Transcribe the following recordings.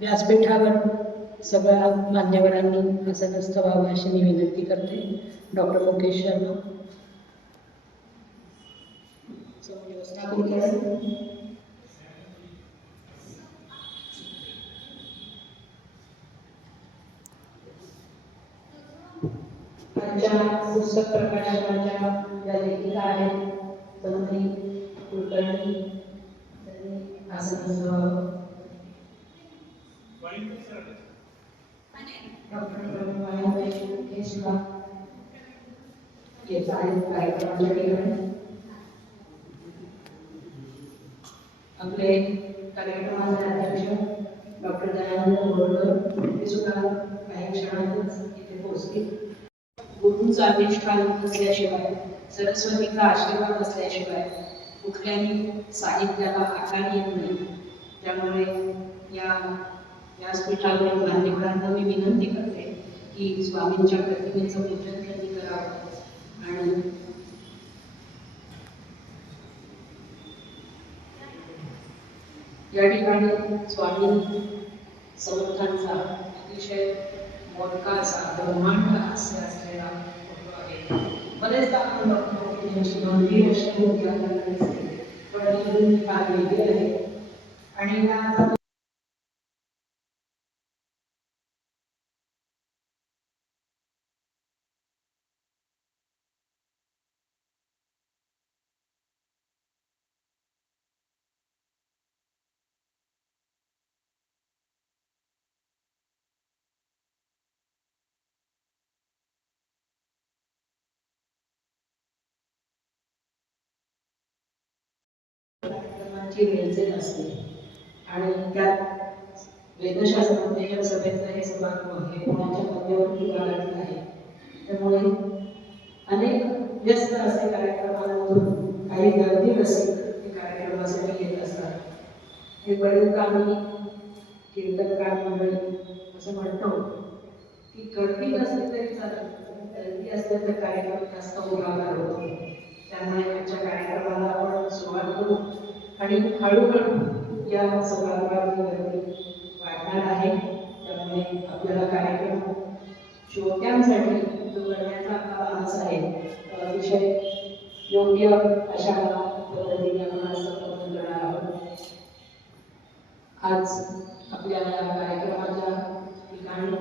व्यासपीठावर सगळ्या मान्यवरांनी आसनस्थ व्हावं अशी मी विनंती करते. डॉक्टर मुकेश शर्मा. आमच्या पुस्तक प्रकाशनाच्या ज्या लेखिका आहेत तन्मयी कुलकर्णी त्यांनी आसनस्थ व्हावं. डॉक्टर हे सुद्धा येत आहेत कार्यक्रमाच्या ठिकाणी. आपले कार्यक्रमाचे अध्यक्ष डॉक्टर दयानंद बोरकर हे सुद्धा काही क्षणातच इथे पोहोचतील. गुरूंचा अधिष्ठान असल्याशिवाय, सरस्वतीचा आशीर्वाद असल्याशिवाय कुठल्याही साहित्याला आकार येत नाही. त्यामुळे या व्यासपीठावरील मान्यवरांना मी विनंती करते की स्वामींच्या प्रतिमेचं पूजन त्यांनी करावं आणि या ठिकाणी स्वामी समर्थांचा अतिशय मोठा असा ब्रह्मांड हास्य असलेला फोटो आहे. बरेचदा आपण बघतो की त्यांची गंभीर अशी मूर्ती आपल्याला दिसते, पण ही फार वेगळी आहे. आणि या रेलचेल असते आणि त्यात वेदशास्त्र उद्योजक सभेचं हे सभागृह हे पुण्याच्या मध्यवर्ती भागात आहे. त्यामुळे अनेक व्यस्त असे कार्यक्रमांमधून काही गर्दी रसिक हे कार्यक्रमासाठी येत असतात. हे बरेचदा कीर्तनकार मंडळी असं म्हणतो की गर्दी नसली तरी चालेल, गर्दी असते तर कार्यक्रम जास्त उभारला होतो. त्यामुळे आजच्या कार्यक्रमाला आपण सुरुवात करू आणि हळूहळू या सभागृहाची गर्दी वाढणार आहे. त्यामुळे आपल्याला कार्यक्रम श्रोत्यांसाठी जो करण्याचा आपला मानस आहे अतिशय योग्य अशा पद्धतीने आपण आज संपन्न करणार आहोत. आज आपल्या या कार्यक्रमाच्या ठिकाणी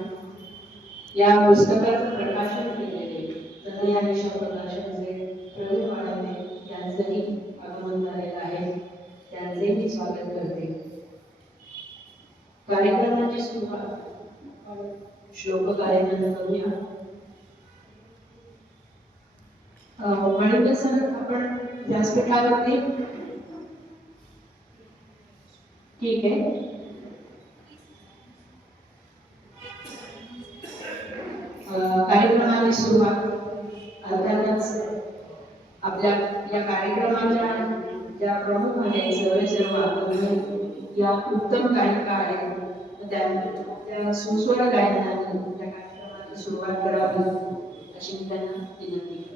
या पुस्तकाचं प्रकाशन केलेले तन्मयी आणि प्रकाशनचे प्रवीण वाडे यांचंही आगमन झालेलं आहे. त्यांचेही स्वागत करते. कार्यक्रमाची सुरुवात श्लोक गायनाने करूया. सर आपण व्यासपीठावरती ठीक आहे. कार्यक्रमाची सुरुवात अर्थातच आपल्या या कार्यक्रमाच्या ज्या प्रमुख आहेत सर्व या उत्तम गायिका आहेत त्या सुस्वर गायनाने त्या कार्यक्रमाची सुरुवात करावी अशी मी त्यांना विनंती करते.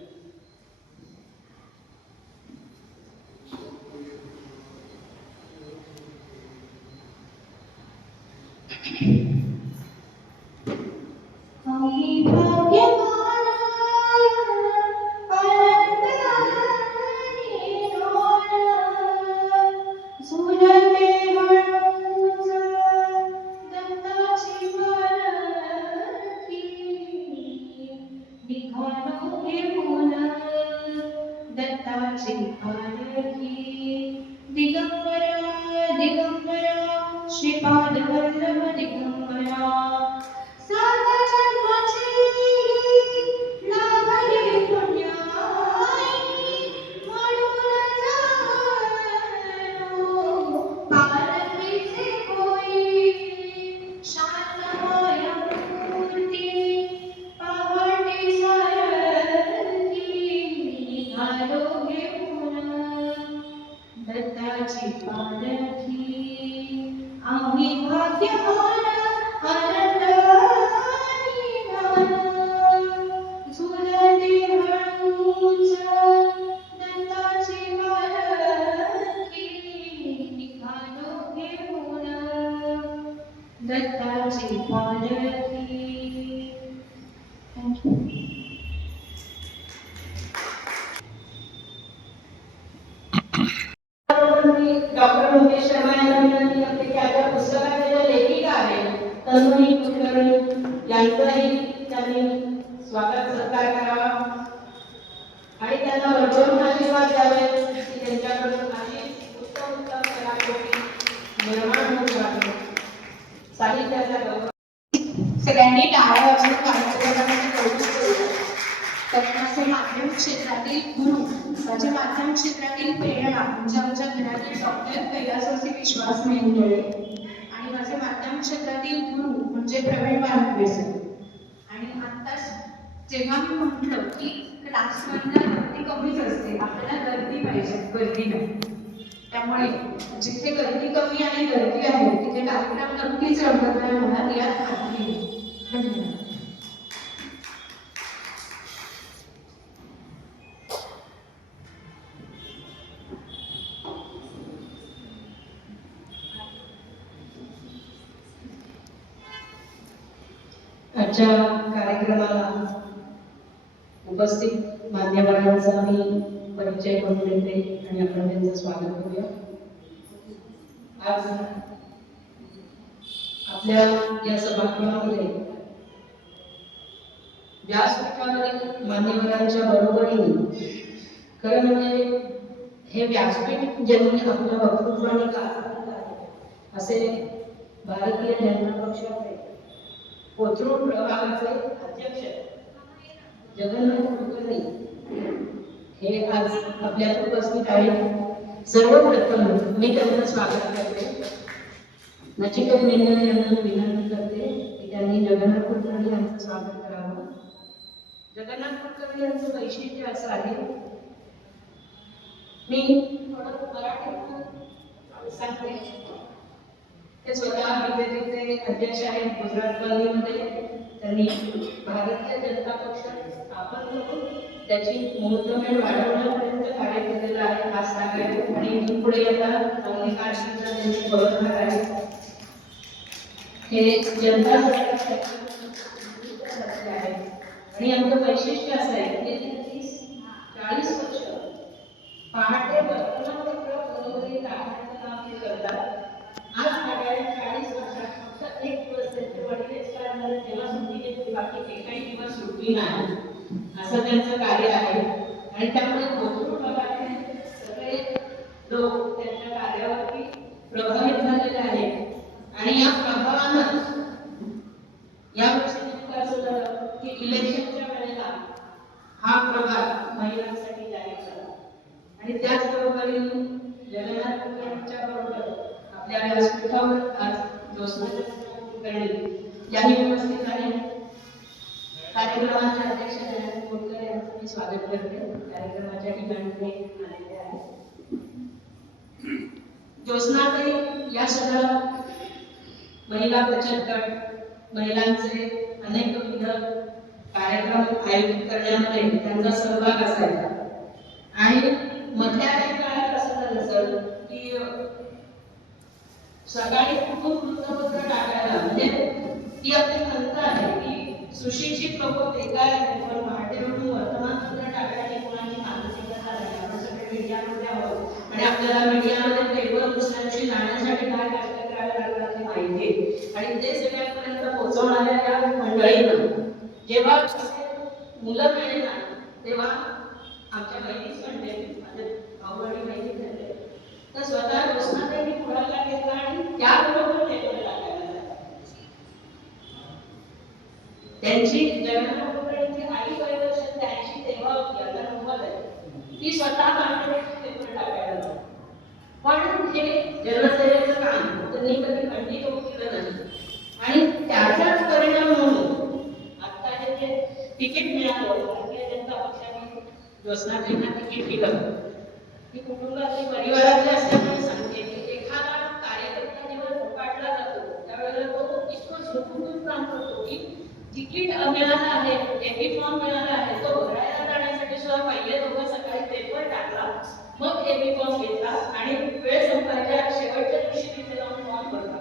श्रीपाद वल्लभ दिगंबरा दत्ताची पालखी. थँक्यू. डॉक्टर मुकेश शर्मा यांना विनंती करते की आपल्या पुस्तकाच्या ज्या लेखिका आहेत तन्मयी कुलकर्णी यांचंही त्यांनी स्वागत सत्कार करावा आणि त्यांना भरभरून आशीर्वाद द्यावे की त्यांच्याकडून अशी उत्तम कलाकृती निर्माण होत राहते. साहित्याचा गौरव. सगळ्यांनी टाळ्या वाजवून कार्यक्रमाची कौतुक करूया. तर माझे माध्यम क्षेत्रातील गुरु, माझे माध्यम क्षेत्रातील प्रेरणा म्हणजे आमच्या घरातील डॉक्टर कैलासवासी विश्वास मेंढोळे आणि माझे माध्यम क्षेत्रातील गुरु म्हणजे प्रवीण वानखेडे. आणि आत्ताच जेव्हा मी म्हटलं की क्लासमधल्या गर्दी कमीच असते, आपल्याला गर्दी पाहिजे, गर्दी नाही. त्यामुळे जिथे गर्दी कमी आणि गर्दी आहे तिथे कार्यक्रम नक्कीच रंगत नाही होणार यात खात्री आहे. धन्यवाद. आजच्या कार्यक्रमाला उपस्थित मान्यवरांचा मी परिचय करून देते आणि आपण त्यांचं स्वागत करूया. आज आपल्या या सभागृहामध्ये व्यासपीठावरील मान्यवरांच्या बरोबरीने खरं म्हणजे हे व्यासपीठ ज्यांनी आपल्या वक्तृत्वाने गाजवलं आहे असे भारतीय जनता पक्षाचे कोथरूड प्रभागाचे अध्यक्ष जगन्नाथ कुलकर्णी हे आज आपल्यात उपस्थित आहेत. सर्वप्रथम मी त्यांचं स्वागत करते. नचिकेत मेंढरे यांना विनंती करते की त्यांनी जगन्नाथ कुलकर्णी यांचं स्वागत करावं. जगन्नाथ कुलकर्णी यांचं वैशिष्ट्य असं आहे, मी थोडं मराठीत सांगते. ते स्वतः बीजेपीचे अध्यक्ष आहेत गुजरात कॉलनीमध्ये. त्यांनी भारतीय जनता पक्ष स्थापन करून त्याची मुहूर्तमेढ वाढवण्यापर्यंत कार्य केलेलं आहे. हा सांगायचं आणि इथून पुढे आता चांगली कारकीर्द त्यांची बघणार आहे. हे जनता आहे आणि आमचं वैशिष्ट्य असं आहे की 40 वर्ष पहाटे वर्तमानपत्र बरोबरी काढण्याचं काम ते करतात. आज सकाळी 40 वर्षात फक्त एक दिवस त्यांचे वडील एक्सपायर झाले तेव्हा सुट्टी घेतली, बाकी एकही दिवस सुट्टी नाही. असं त्यांचं कार्य आहे आणि त्यामुळे कोथरूड भागातील सगळे लोक त्यांच्या कार्यावरती प्रभावित झालेले आहेत. आणि या प्रभावानं यावर्षी नेमकं असं झालं की इलेक्शनच्या वेळेला हा प्रभाग महिलांसाठी जाहीर झाला आणि त्याचबरोबर जगन्नाथ कुलकर्णीच्या बरोबर आपल्या व्यासपीठावर आज ज्योत्स्ना कुलकर्णी यांनी उपस्थित आहे. कार्यक्रमाचे अध्यक्ष जगन्नाथ कुलकर्णी यांचं मी स्वागत करते. कार्यक्रमाच्या ठिकाणी ते आलेले आहेत. ज्योत्स्नाताई या सगळ्या महिला बचत गट, महिलांचे अनेकविध कार्यक्रम आयोजित करण्यामध्ये त्यांचा सहभाग असायचा. आणि मधल्या काही काळात असं झालं सर की सकाळी उठून वृत्तपत्र टाकायला म्हणजे ती आपली खंत आहे की सुशिक्षित लोक बेकार आहेत, पण पहाटेवरून वर्तमानपत्र टाकायची कोणाची मानसिकता झाली. आपण सगळे मीडियामध्ये आहोत आणि आपल्याला मीडियामध्ये पेपर दुसऱ्या दिवशी जाण्यासाठी काय कष्ट करावे लागतात ते माहिती आहे. आणि ते सगळ्यांपर्यंत पोहोचवणाऱ्या त्या मंडळींना जेव्हा मुलं मिळेना तेव्हा आमच्या बहिणीच म्हणते, माझे भाऊ आणि बहिणी झाले तर स्वतः ज्योत्स्नाताईंनी पुढाकार घेतला आणि त्याबरोबर पेपर टाकायला लागला. त्यांची जगन्नाथ कुलकर्णीची आई वर्ष 83 तेव्हा होती, आता 90 आहे. ती स्वतः मानवतेचे पेपर टाकायला लागली. पण हे जनसेवेचं काम त्यांनी कधी खंडित होऊ दिलं नाही आणि त्याचाच परिणाम म्हणून आता हे जे तिकीट मिळालं भारतीय जनता पक्षाने ज्योत्स्नाताईंना तिकीट दिलं. ही कुटुंबातली परिवारातली असल्यामुळे सांगते की एखादा कार्यकर्ता जेव्हा झोपाटला जातो त्यावेळेला तो इतकं झोपून काम करतो की तिकीट मिळालं आहे, एबी फॉर्म मिळाला आहे, तो भरायला जाण्यासाठी सुद्धा पहिले दोघं सकाळी पेपर टाकला, मग एबी फॉर्म घेतला आणि वेळ संपायच्या शेवटच्या दिवशी तिथे जाऊन फॉर्म भरला.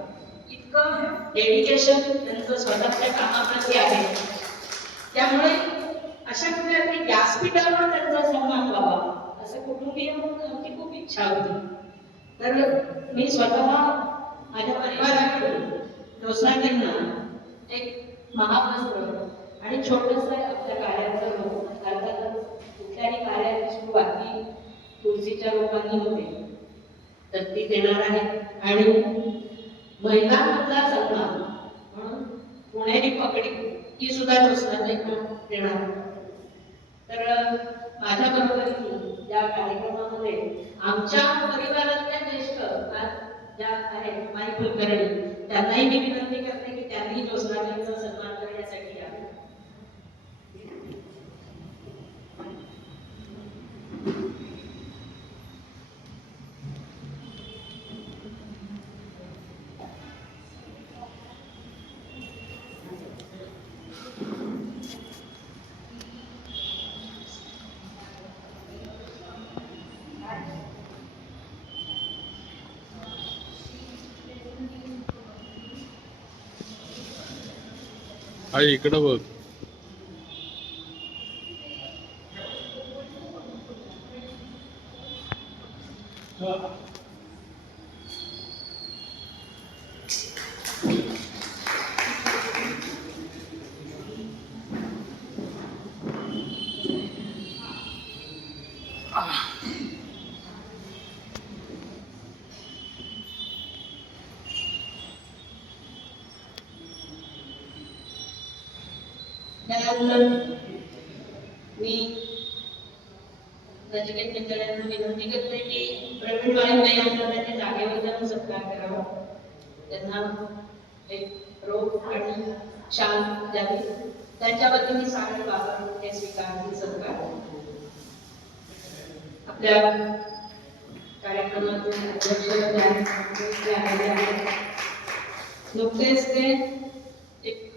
इतकं डेडिकेशन त्यांचं स्वतःच्या कामाप्रती आहे. त्यामुळे अशा कुठल्या व्यासपीठावर त्यांचा सन्मान व्हावा असं कुटुंबीय म्हणून आमची खूप इच्छा होती. तर मी स्वतः माझ्या परिवाराकडून ज्योत्स्नाताईंना एक महावस्त्र आणि छोटंसं आपल्या कार्याचं रूप, अर्थातच कुठल्याही कार्याची सुरुवात ही तुळशीच्या रूपाने होते, तर ती देणार आहे. आणि महिलांमधला सन्मान म्हणून पुणेरी पकडी ही सुद्धा ज्योत्स्नाताईंना देणार. तर माझ्या बरोबरीने या कार्यक्रमामध्ये आमच्या परिवारातल्या ज्येष्ठ ज्या आहेत माई कुलकर्णी, त्यांनाही मी विनंती करते की त्यांनी ज्योत्स्नाताईंचा सन्मान करण्यासाठी यावे. आई इकडं बघ. त्यानंतर मी नचिकेत मित्रांना विनंती करते की प्रवीण वाळिंबे यांचा त्यांच्या जागेवर जाऊन सत्कार करावा. त्यांना एक रोप आणि शाल द्यावी. त्यांच्या वतीने सागर बाबा हे स्वीकारतील सत्कार. आपल्या कार्यक्रमातून अध्यक्ष आलेले आहेत. नुकतेच ते एक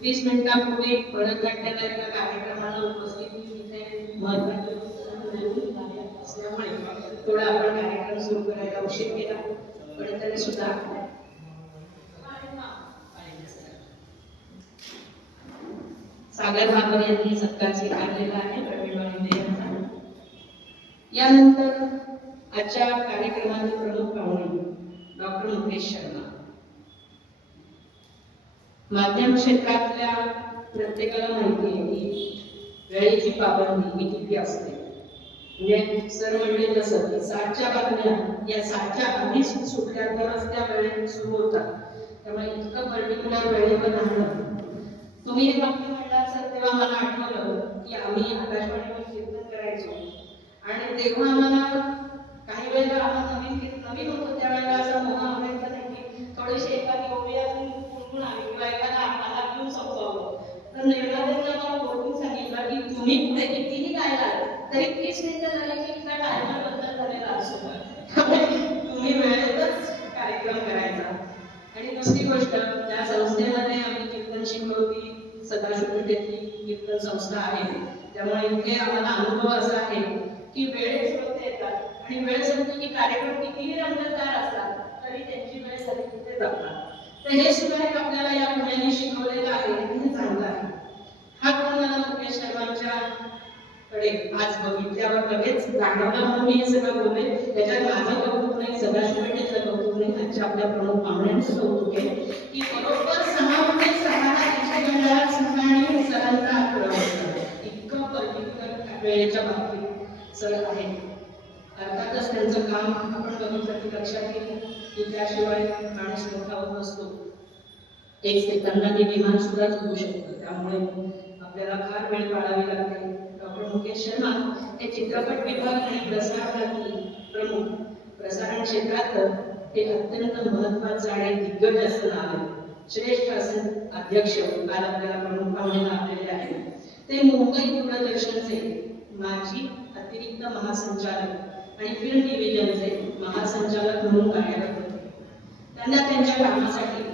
20 मिनिटांपूर्वी भरतनाट्याच्या एका कार्यक्रमाला उपस्थित इथे महत्त्वाचे असल्यामुळे थोडा आपण कार्यक्रम सुरू करायला उशीर केला, पण तरी सुद्धा सागर बाबर यांनी सत्कार स्वीकारलेला आहे प्रवीण वाळिंबे यांचा. यानंतर आजच्या कार्यक्रमाचे प्रमुख पाहुणे डॉक्टर मुकेश शर्मा. माध्यम क्षेत्रातल्या प्रत्येकाला माहिती आहे की वेळेची पाबंदी ही किती असते. म्हणजे सर म्हणले तसं की 7च्या बातम्या या 7च्या आधीच सुटल्या तरच त्या वेळेत सुरू होतात. त्यामुळे इतकं पर्टिक्युलर वेळेवर राहणं. तुम्ही हे वाक्य म्हणला सर तेव्हा मला आठवलं की आम्ही आकाशवाणीवर कीर्तन करायचो आणि तेव्हा आम्हाला काही वेळेला नवीन होतो त्यावेळेला असा मोह आवडायचा नाही की थोडीशी एखादी ओळी अजून गुणगुण आली किंवा एखादा आम्हाला घेऊन संपवलं. तर निर्मात्यांना मला बोलून सांगितलं की तुम्ही पुढे कितीही गायलात तरी 30 मिनिटं झाली की तुझा टायमर बंद झालेला असतो. तुम्ही वेळेतच कार्यक्रम करायचा. आणि दुसरी गोष्ट, त्या संस्थेमध्ये आम्ही कीर्तन शिकलो ती सदाशिव पेठेतली कीर्तन संस्था आहे. त्यामुळे इथे आम्हाला अनुभव असा आहे की वेळेत श्रोते येतात आणि वेळ संपली की कार्यक्रम कितीही रंगतदार असतात तरी त्यांची वेळ सरी तिथे जातात. तर हे सुद्धा एक आपल्याला या पुण्याने शिकवलेलं आहे आणि चांगलं आहे. हा गुण मला मुकेश शर्मांच्या कडे आज बघितल्यावर लगेच जाणवला म्हणून मी हे सगळं बोलले. त्याच्यात माझं कौतुक नाही, सदाशिव पेठेचं कौतुक नाही, आजच्या आपल्या प्रमुख पाहुण्यांचं कौतुक आहे की बरोबर 6:06 त्यांच्या घड्याळात सकाळी सरांचा आग्रह होता. इतकं पर्टिक्युलर वेळेच्या बाबतीत सर आहे. अर्थातच त्यांचं काम आपण बघितलं की लक्षात येईल की त्याशिवाय माणूस मोठा होत नसतो. एक सेकंदाने विमान सुद्धा चुकू शकतं. त्यामुळे आपल्याला फार वेळ काढावी लागते. डॉक्टर मुकेश शर्मा हे चित्रपट विभाग आणि प्रसारणातील प्रमुख. प्रसारण क्षेत्रात हे अत्यंत महत्त्वाचं आणि दिग्गज असं नाव आहे. श्रेष्ठ असे अध्यक्ष काल आपल्याला प्रमुख पाहुणे लाभलेले आहेत. ते मुंबई दूरदर्शनचे माजी अतिरिक्त महासंचालक आणि फिल्म डिव्हिजनचे महासंचालक म्हणून कार्यरत होते. त्यांना त्यांच्या कामासाठी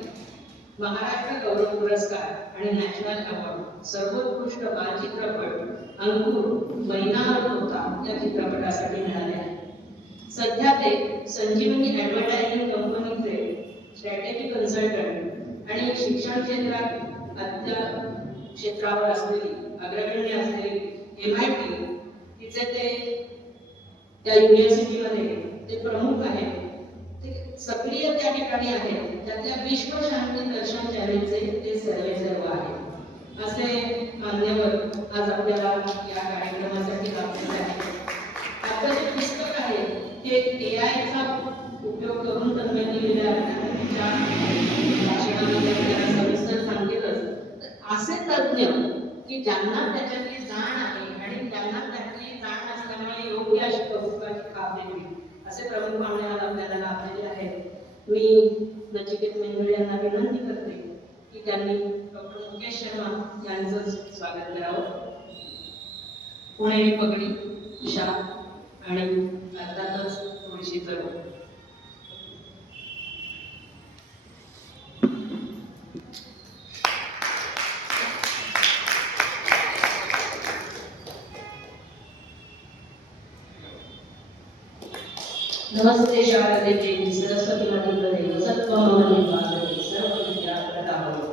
महाराष्ट्र गौरव पुरस्कार आणि नॅशनल अवॉर्ड सर्वोत्कृष्ट बाल चित्रपट अंकुर महिनाभर होता या चित्रपटासाठी मिळाले आहे. सध्या ते संजीवनी ॲडव्हर्टायझिंग कंपनीचे स्ट्रॅटेजी कन्सल्टंट आणि शिक्षण क्षेत्रात क्षेत्रावर असलेली अग्रगण्य असलेली MIT तिचे ते त्या युनिव्हर्सिटीमध्ये ते प्रमुख आहेत, ते सक्रिय त्या ठिकाणी आहेत. त्यातल्या विश्व शांती दर्शन चॅनेलचे ते सर्व आहेत. असे मान्यवर आज आपल्याला या कार्यक्रमासाठी लाभलेले आहेत. आपलं जे पुस्तक आहे ते AI चा उपयोग करून त्यांनी लिहिलेले आहे. भाषणामध्ये आपल्याला सविस्तर सांगितलंच. असे तज्ञ की ज्यांना त्याच्यातली जाण आहे आणि ज्यांना त्यातली जाण असल्यामुळे योग्य अशी प्रभुत्वाची खाप देतील असे प्रमुख पाहुणे आज आपल्याला लाभलेले आहेत. मी नचिकेत मेंदळे यांना विनंती करते की त्यांनी डॉक्टर मुकेश शर्मा यांचं स्वागत करावं. पुणे पगडी शाल आणि अर्थातच थोडीशी चढ. नमस्ते शारदे देवी सरस्वती मधुकरे सत्त्वमनिर्वाणे सर्वविद्याप्रदाहो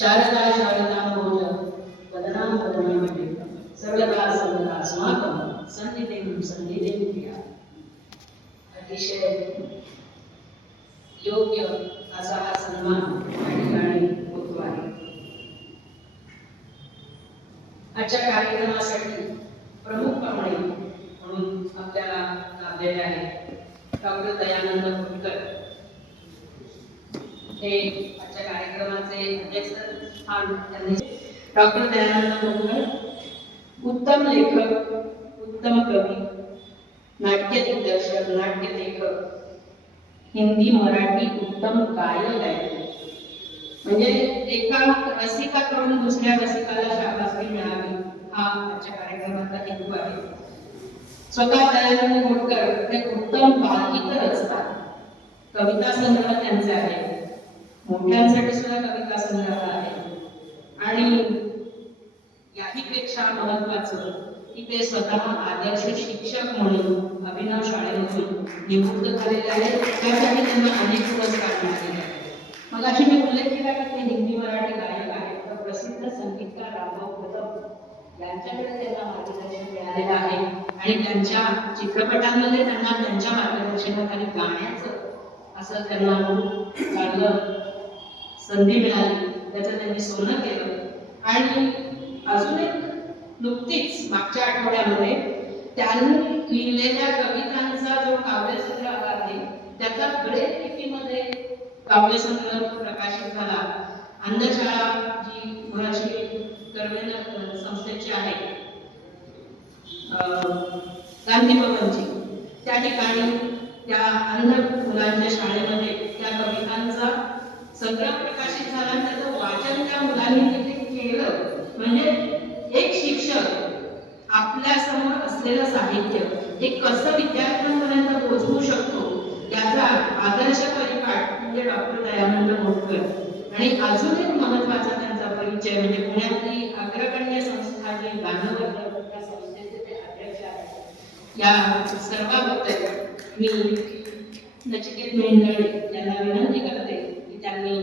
शारदा शारदाम्भोज वदनां वदनाम्भे सर्वदा सर्वदा अस्माकं सन्निधिं प्रिया. अतिशय योग्य असा हा सन्मान या ठिकाणी होतो आहे. आजच्या कार्यक्रमासाठी प्रमुख पाहुणे म्हणून आपल्याला लाभलेले आहेत डॉक्टर दयानंद भोटकर. हे आजच्या कार्यक्रमाचे अध्यक्षस्थान त्यांनी. डॉक्टर दयानंद भोटकर उत्तम लेखक, उत्तम कवी, नाट्य दिग्दर्शक, नाट्य लेखक, हिंदी मराठी उत्तम गायक आहेत. म्हणजे एका रसिकाकडून दुसऱ्या रसिकाला शाबासकी मिळावी हा आजच्या कार्यक्रमाचा हेतू आहे. स्वतः दयानंद भोटकर हे उत्तम बालगीत रचतात. कविता संग्रह त्यांचे आहे, मोठ्यांसाठी सुद्धा कविता संग्रह आहे. आणि याहीपेक्षा महत्वाचं की ते स्वतः आदर्श शिक्षक म्हणून अभिनव शाळेमधून निवृत्त झालेले आहेत. त्यासाठी त्यांना अनेक पुरस्कार मिळालेले आहेत. मग अशी मी उल्लेख केला की ते हिंदी मराठी गायक आहेत. तर प्रसिद्ध संगीतकार रामभाऊ कदम यांच्याकडे त्यांना मार्गदर्शन मिळालेलं आहे आणि त्यांच्या चित्रपटांमध्ये त्यांना त्यांच्या मार्गदर्शनाखाली गाण्याचं असं त्यांना चांगलं संधी मिळाली. त्याचं त्यांनी सोनं केलं. आणि अजून एक नुकतीच मागच्या आठवड्यामध्ये त्यांनी लिहिलेल्या कवितांचा जो काव्यसंग्रह आहे त्याचा ब्रेल लिपीमध्ये काव्यसंग्रह प्रकाशित झाला. अंधशाळा जी महर्षी कर्वेकर संस्थेची आहे गांधी भवनची, त्या ठिकाणी त्या अंध मुलांच्या शाळेमध्ये त्या कवितांचा संग्रह प्रकाशित झाला. त्याचं वाचन त्या मुलांनी तिथे केलं. म्हणजे एक शिक्षक आपल्या समोर असलेलं साहित्य हे कसं विद्यार्थ्यांपर्यंत पोहोचवू शकतो याचा आदर्श परिपाठ म्हणजे डॉक्टर दयानंद भोटकर. आणि अजून एक महत्वाचा त्यांचा परिचय म्हणजे पुण्यातली अग्रगण्य संस्था जी गांधीवर्धन त्या संस्थेचे ते अध्यक्ष आहेत. या सर्वाबद्दल मी नचिकेत मेंदळे यांना विनंती करते की त्यांनी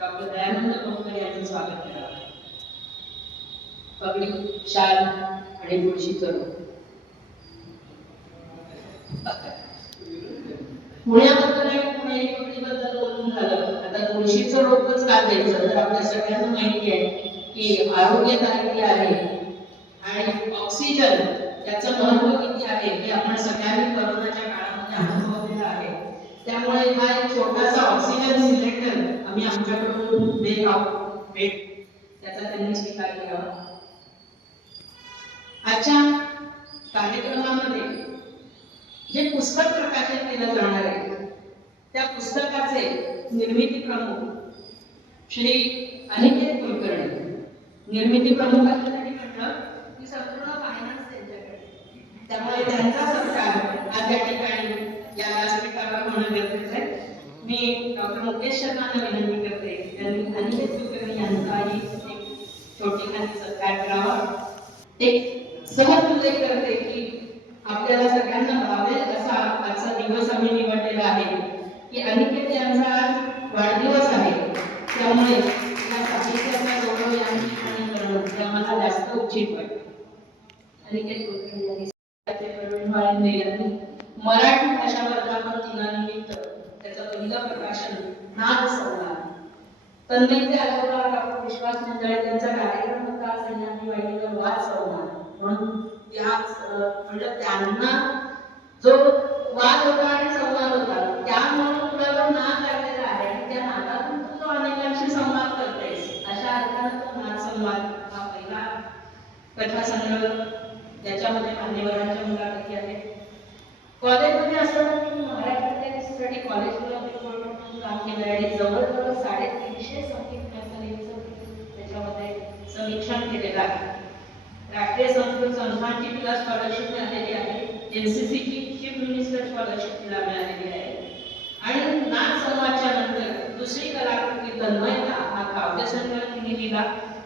डॉक्टर दयानंद भोटकर यांचं स्वागत करावं. पगडी शाल आणि तुळशी चढ. पुण्याबद्दल आणि पुणे पगडीबद्दल बोलून झालं. आता तुळशीचं रोपच का द्यायचं तर आपल्या सगळ्यांना माहिती आहे की आरोग्यदायी आहे आणि ऑक्सिजन याचं महत्व किती आहे हे आपण सगळ्यांनी कोरोनाच्या काळामध्ये अनुभवलेलं आहे. त्यामुळे हा एक छोटासा ऑक्सिजन सिलेंडर आम्ही आमच्याकडून देत आहोत भेट, त्याचा त्यांनी स्वीकार केला. आजच्या कार्यक्रमामध्ये जे पुस्तक प्रकाशित केलं जाणार आहे त्या पुस्तकाचे निर्मिती प्रमुख श्री अनिकेत कुलकर्णी. निर्मिती प्रमुख असल्यासाठी म्हटलं की संपूर्ण फायनान्स त्यांच्याकडे, त्यामुळे त्यांचा सत्कार आज या ठिकाणी या व्यासपीठावर होणं गरजेचं आहे. मी डॉक्टर मुकेश शर्मांना विनंती करते त्यांनी अनिकेत कुलकर्णी यांचाही एक छोटीखानी सत्कार करावा. एक सहज उल्लेख करते की आपल्याला सगळ्यांना भावेल असा आजचा दिवस आम्ही निवडलेला आहे की अनिकेत यांचा आज वाढदिवस आहे. त्यामुळे या साहित्याचा गौरव या ठिकाणी करणं हे आम्हाला जास्त उचित वाटतं. अनिकेत कुलकर्णी यांनी प्रवीण वाळिंबे यांनी मराठी भाषा वर्धापन दिनानिमित्त त्याचं पहिलं प्रकाशन नाद संवाद, तन्मयचे आजोबा डॉक्टर विश्वास मंडळे त्यांचा कार्यक्रम होता सह्याद्री वाहिनीवर वाद संवाद म्हणून त्याच म्हणजे त्यांना जो वाद होता आणि संवाद होता त्यामुळे तुला जो नाद लागलेला आहे आणि त्या नादातून तू अनेकांशी संवाद करतेस अशा अर्थानं तो नाद संवाद हा पहिला कथासंग्रह त्याच्यामध्ये मान्यवरांच्या मुलाखती आहेत. कॉलेजमध्ये असताना मी मराठी कॉलेजला काम केलं आणि जवळजवळ 350 संगीत मैफलींचं त्याच्यामध्ये समीक्षण केलेलं आहे. राष्ट्रीय संस्कृत संस्थांची तिला स्कॉलरशिप मिळालेली आहे, एनसीसीची चीफ मिनिस्टर स्कॉलरशिप तिला मिळालेली आहे आणि नाद संवादच्या नंतर दुसरी कलाकृती तन्मयता हा काव्यसंग्रह तिने लिहिला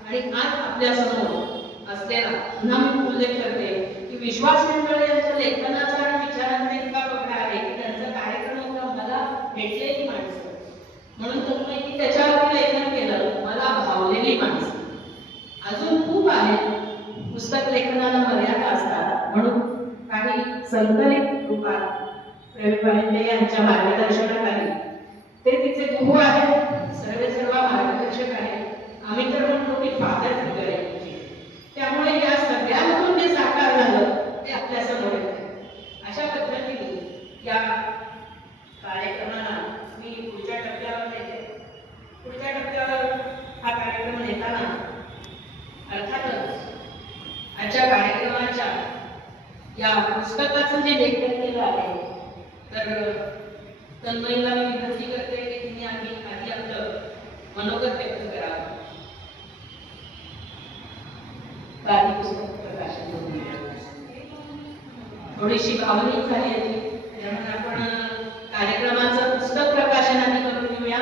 आणि आज आपल्या समोर असलेला पुन्हा मी उल्लेख करते की विश्वास मंडळे यांच्या लेखनाचा आणि विचारांचा इतका पगडा आहे की त्यांचा कार्यक्रम होता मला भेटलेली माणसं म्हणून तन्मय की त्याच्यावरती लेखन केलं मला भावलेली माणसं. अजून खूप आहेत, पुस्तक लेखनाला मर्यादा असतात म्हणून काही संकलित रूपात प्रवीण वाळिंबे यांच्या मार्गदर्शनाखाली ते तिचे गुरु आहेत, सर्व मार्गदर्शक आहेत. आम्ही तर म्हणतो की फादर फिगर आहे. त्यामुळे या सगळ्यांतून जे साकार झालं ते आपल्या समोर येतं. अशा पद्धतीने या कार्यक्रमाला मी पुढच्या टप्प्यावर येते. पुढच्या टप्प्यावर हा कार्यक्रम नेताना अर्थातच आजच्या कार्यक्रमाच्या या पुस्तकाचं जे लेखन केलं आहे तर तन्मयला मी विनंती करते की तिने आधी आपलं मनोगत व्यक्त करावं. पुस्तक प्रकाशन थोडीशी भावनिक झाली आहे त्यामुळे आपण कार्यक्रमाचं पुस्तक प्रकाशन आधी करून घेऊया.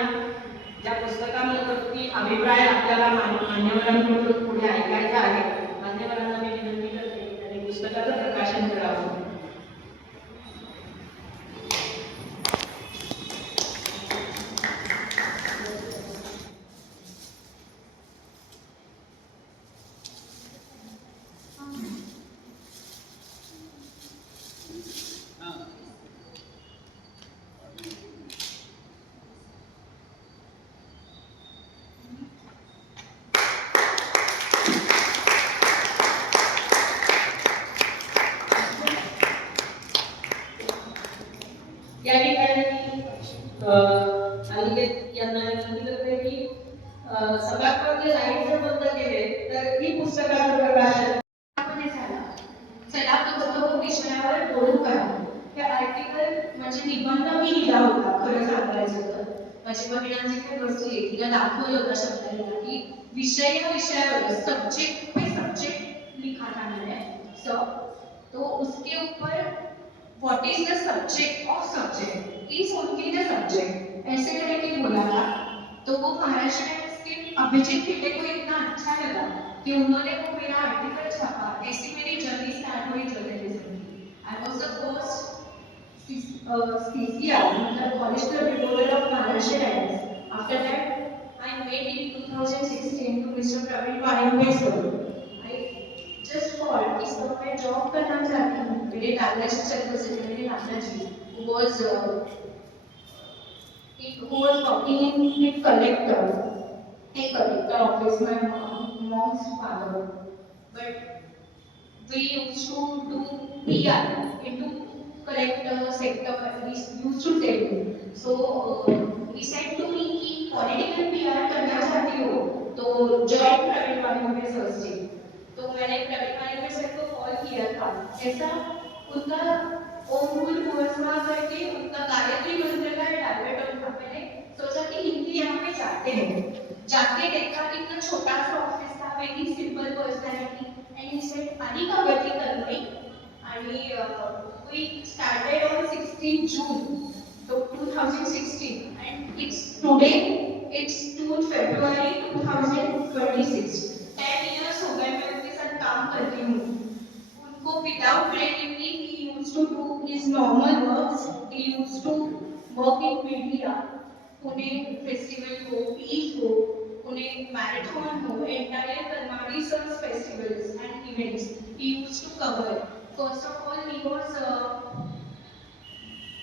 ज्या पुस्तकावरती अभिप्राय आपल्याला मान्यवरांकडून पुढे ऐकायचा आहे मान्यवरांना मी विनंती करते की त्यांनी पुस्तकाचं प्रकाशन करावं. या ठिकाणी अनिकेत यांना विनंती करते की सभागृहातले लाईट जर बंद केले तर ही पुस्तकाचं प्रकाशन झाला. चला पुस्तक विषयावर बोलू करा. हे आर्टिकल म्हणजे निबंध मी लिहिला होता खरं सांगायचं तर माझी बहिणांची काही गोष्टी आहे तिला दाखवलं होता शब्दाला की विषय या विषयावर सब्जेक्ट पे सब्जेक्ट लिखा जाना है. सो तो उसके ऊपर what is the subject of subject is only the subject ऐसे करके बोला था. तो वो महाराष्ट्र के अभिजीत खिटे को इतना अच्छा लगा कि उन्होंने वो मेरा आर्टिकल छापा. ऐसी मेरी जर्नी स्टार्ट हुई जर्नलिज्म की. I was the first CCR मतलब college club reporter of Maharashtra times. After that I met in 2016 to mister Praveen Walimbe sir. I just called कि सर मैं जॉब करना चाहती हूँ. मेरे दादाजी चंद्रशेखर मेरे Dadaji who was working in collector office, my mom's father. But we used to do PR into collector sector, we used to tell him. So he said to me कि political PR करना चाहती हो तो join प्रवीण वाळिंबे सर से. तो मैंने Pravin Walimbe sir को call KIA था. ऐसा उनका ओम गुल कुवसमा करके उनका गायत्री मंत्र का टारगेट था. मैंने सोचा कि हिंदी यहाँ पे जाते हैं. जाके देखा कितना छोटा सा ऑफिस था, very simple personality and he said आनी का गति तन्मय आणि we started on 16 June so 2016 and it's 2 February 2026. 10 years हो गए मैं उनके साथ काम करती हूँ. उनको without training he used to do his normal works. He used to work in media. Pune festival हो, ईद हो, पुणे मॅरेथॉन हो, entire Karmali Sons festivals and events he used to cover. First of all, he was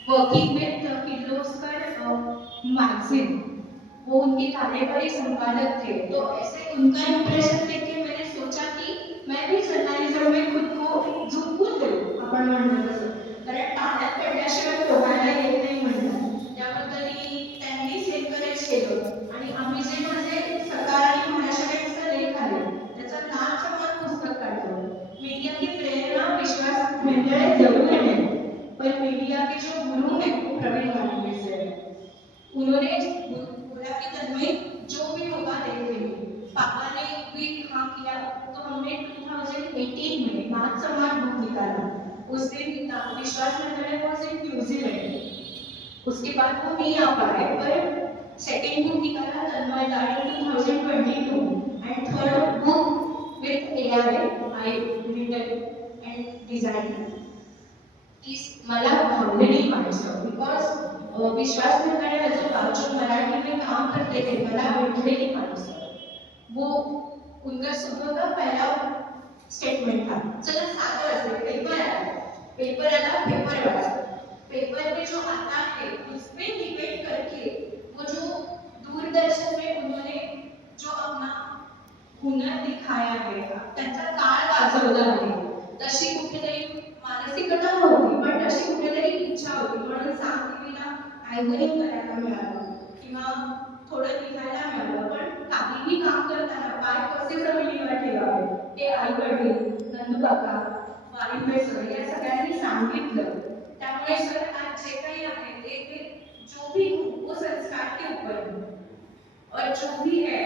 working with Kirloskar magazine. वो उनके कार्यकारी संपादक थे, तो ऐसे उनका इम्प्रेशन देख के मैंने सोचा कि मैं भी जर्नलिज्म में खुद को झोकून देऊ, आपण म्हणतो तसं. कारण टाळ्यात पडल्याशिवाय पोहायला येत नाही म्हणतात, त्याबद्दल त्यांनीच एनकरेज केलं आणि आम्ही जे माझे सकाळ आणि महाराष्ट्राचा लेख आले त्याचा नाच समान पुस्तक काढलं. मीडिया की प्रेरणा विश्वास मंडळ जरूर है, पर मीडिया के जो गुरु हैं वो प्रवीण मानवी से है. उन्होंने बोला कि तन्मय जो भी होगा देख लेंगे. पापा ने भी हाँ किया, तो हमने 2018 में नाथ सम्मान बुक निकाला. उस दिन विश्वास मंडल वॉज इन न्यूजीलैंड. उसके बाद वो नहीं आ पाए, पर सेकेंड बुक निकाला Tanmay Ladi 2022 and third book with AI I written and design is मला भावलेली माणसं, बिकॉज विश्वास मंडळ जो मराठी में काम करते थे, मला भेटलेली माणसं, वो उनका सुबह का पहला स्टेटमेंट था, चला सादर असेल, पेपर आला पेपर वाचा. पेपर में जो आता है उसमें डिबेट करके वो जो दूरदर्शन में उन्होंने जो अपना हुनर दिखाया है, त्यांचा काळ गाजवला आहे, तशी कुठेतरी मानसिकता नव्हती, पण तशी कुठेतरी इच्छा होती. म्हणून सांगलीला अँकरिंग करायला मिळालं किंवा थोडं लिहायला मिळालं, पण काहीही काम करताना पाय कसे जमिनीवर ठेवावे ते आई वडील, नंदू काका, वारिंबे सर या सगळ्यांनी सांगितलं. त्यामुळे सर आज जे काही आहे ते जो भी हूँ वो संस्कार के ऊपर हूँ, और जो भी है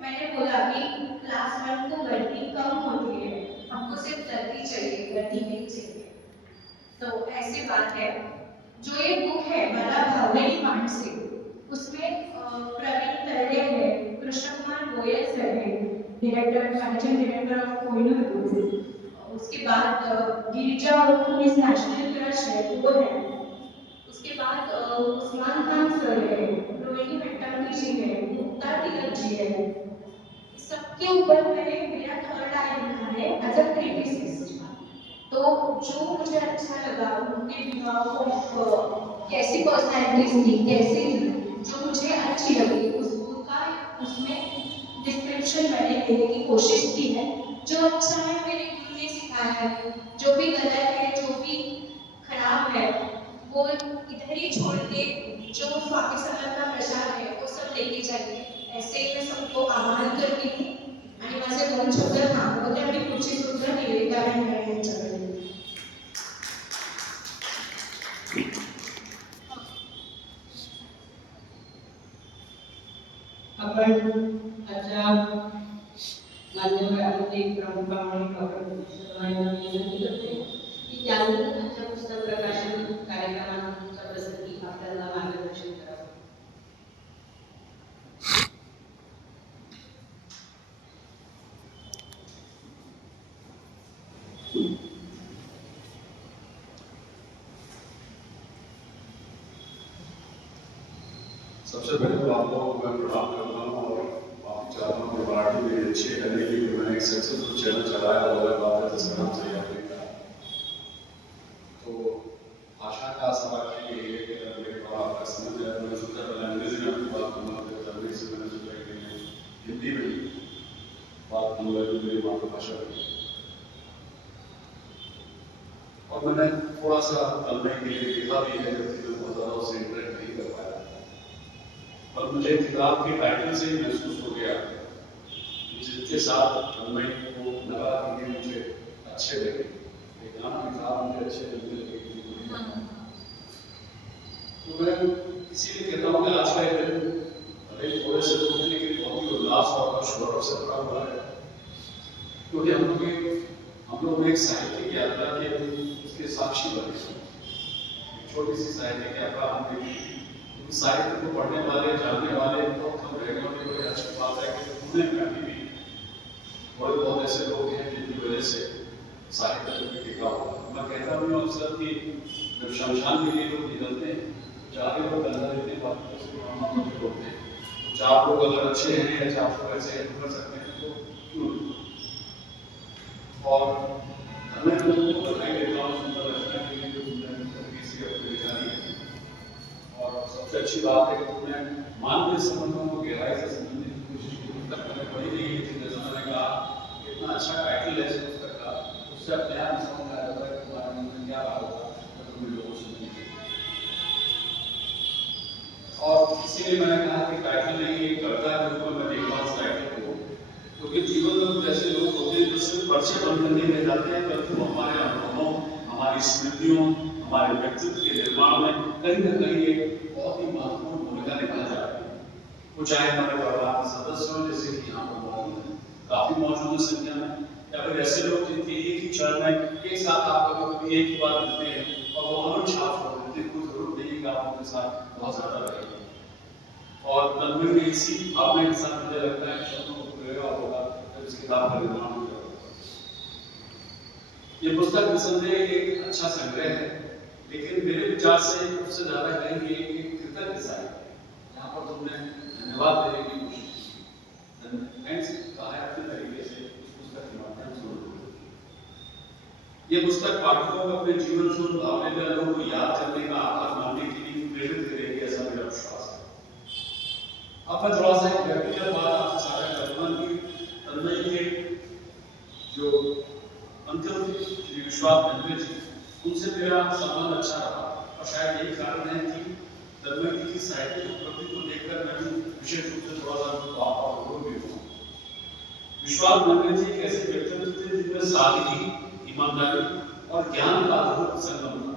मैंने बोला कि क्लास 1 को गलती कम होती है, हमको सिर्फ गलती चाहिए, गलती नहीं चाहिए. तो ऐसी बात है. जो ये बुक है मला भावलेली माणसे, उसमें प्रवीण तरडे है, कृष्ण कुमार गोयल सर है, director managing director of Kohinoor books. उसके बाद गिरिजा उर्फ नेशनल क्रश है वो है. उसके बाद उस्मान खान सर है, रोहिणी हट्टानी जी है, मुक्ता तिलक जी है. सबके ऊपर मैंने मेरा थर्ड आई लिखा है एज अ क्रिटिसिस्ट. तो जो मुझे अच्छा लगा उनके बिहाफ ऑफ कैसी पर्सनैलिटीज थी, कैसी जो मुझे अच्छी लगी उस बुक का उसमें डिस्क्रिप्शन मैंने देने की कोशिश की है. जो अच्छा है मेरे गुरु ने सिखाया है, जो भी गलत है, जो भी खराब है, वो इधर ही छोड़ के जो स्वामी समर्थ का प्रसाद है वो सब लेके जाइए. ऐसे ही मैं सबको आह्वान करती हूँ आणि माझे 2 शब्द थांबवते आणि पुढची सूत्र निवेदिता मॅडम यांच्याकडे. आपण आजच्या मान्यवरांमध्ये प्रमुख पाहुणे डॉक्टर विनंती करते की त्यांनी आजच्या पुस्तक प्रकाशन कार्यक्रमाच्या प्रसंगी आपल्याला मार्गदर्शन करावं. सबसे पहले तो आप लोगों को मैं प्रणाम करता हूँ और माफी चाहता हूँ कि पार्टी मेरी अच्छी है नहीं, क्योंकि मैंने एक सक्सेसफुल चैनल चलाया और अलग बात है जिसका नाम सही अफ्रीका. तो भाषा का सवाल के लिए मेरे को आपका समझ आया. मैंने सोचा पहले अंग्रेजी में अपनी बात करूँगा, फिर अंग्रेजी से मैंने सोचा कि मैं हिंदी में बात करूँगा जो मेरी मातृभाषा है. और मैंने थोड़ा सा तन्मय के लिए लिखा भी है, जबकि मैं बहुत ज़्यादा उससे इंटरेक्ट नहीं कर पाया. और मुझे किताब के टाइटल से ही महसूस हो गया जिसके साथ तन्मय को लगा कि ये मुझे अच्छे लगे, एक गाना किताब मुझे अच्छे लगने लगे. तो मैं इसीलिए कहता हूँ कि आज का दिन भले थोड़े से लोग हैं लेकिन बहुत ही उल्लास और हर्षोल्लास से भरा हुआ है, क्योंकि हम लोग एक साहित्यिक यात्रा के उसके साक्षी बने. छोटी सी साहित्यिक यात्रा हमने साहित्य को पढ़ने वाले, जानने वाले बहुत कम रहेंगे. और ये बड़ी अच्छी बात है कि पुणे में अभी भी थोड़े बहुत ऐसे लोग हैं जिनकी वजह से साहित्य को टिका हुआ. मैं कहता हूँ अक्सर कि जब शमशान के लिए लोग निकलते हैं, चाहे वो गंदा लेते हैं, चार लोग अगर अच्छे हैं या चार लोग ऐसे हेल्प कर सकते हैं तो क्यों नहीं? और मैं लोगों को बधाई देता हूँ सुंदर रचना के लिए जो तुमने तरीके से अपने विचारी है। और सबसे अच्छी बात है कि तुमने मानवीय संबंधों को गहराई से समझने की कोशिश की। पुस्तक मैंने पढ़ी नहीं है लेकिन जैसा मैंने कहा इतना अच्छा टाइटल है इस पुस्तक का, उससे अपने आप समझ में आ जाता है कि तुम्हारे मन में क्या बात होगा तो तुम्हें लोगों से सुनने और इसीलिए मैंने कहा कि टाइटल नहीं एक कर्ता के रूप में मैं देखता हूँ टाइटल को, क्योंकि जीवन में कुछ ऐसे लोग होते हैं जो सिर्फ पर्चे बंद करने में जाते हैं, परंतु हमारे अनुभवों, हमारी स्मृतियों, हमारे व्यक्तित्व के निर्माण में कहीं न कहीं एक बहुत ही महत्वपूर्ण भूमिका निभा जाती है। वो चाहे हमारे परिवार के सदस्य हों, जैसे कि यहाँ पर मौजूद हैं, काफी मौजूद है संख्या में, या फिर ऐसे लोग जिनके एक ही क्षण में एक साथ आपको कभी एक ही बार मिलते हैं और वो अनुच्छाप छोड़ देते हैं, कोई जरूरत नहीं कि आप उनके साथ बहुत ज्यादा रहें। और तन्मय में इसी भावना के साथ मुझे लगता है शब्दों को प्रयोग होगा जब इस किताब का निर्माण हो जाएगा। ये पुस्तक निसंदेह एक अच्छा संग्रह है, लेकिन मेरे विचार से उससे ज्यादा कहेंगे एक कृतज्ञ साहित्य है। यहाँ पर तुमने धन्यवाद देने की कोशिश की, थैंक्स कहा है अपने तरीके से इस पुस्तक के माध्यम से। ये पुस्तक पाठकों को अपने जीवन से उन भावनात्मक पहलुओं को याद करने का आधार मानने के लिए प्रेरित करेगी, ऐसा मेरा विश्वास है। अब मैं थोड़ा सा एक व्यक्तिगत बात आपसे साझा करूंगा कि तन्मय के जो अंकल श्री विश्वास धनवे जी, उनसे मेरा संबंध अच्छा रहा और शायद यही कारण है कि तन्मय की साहित्यिक उपलब्धि को लेकर मैं भी विशेष रूप से थोड़ा सा आपका भी हूँ। विश्वास धनवे जी एक ऐसे व्यक्तित्व थे जिनमें सादगी, ईमानदारी और ज्ञान का अद्भुत संगम था।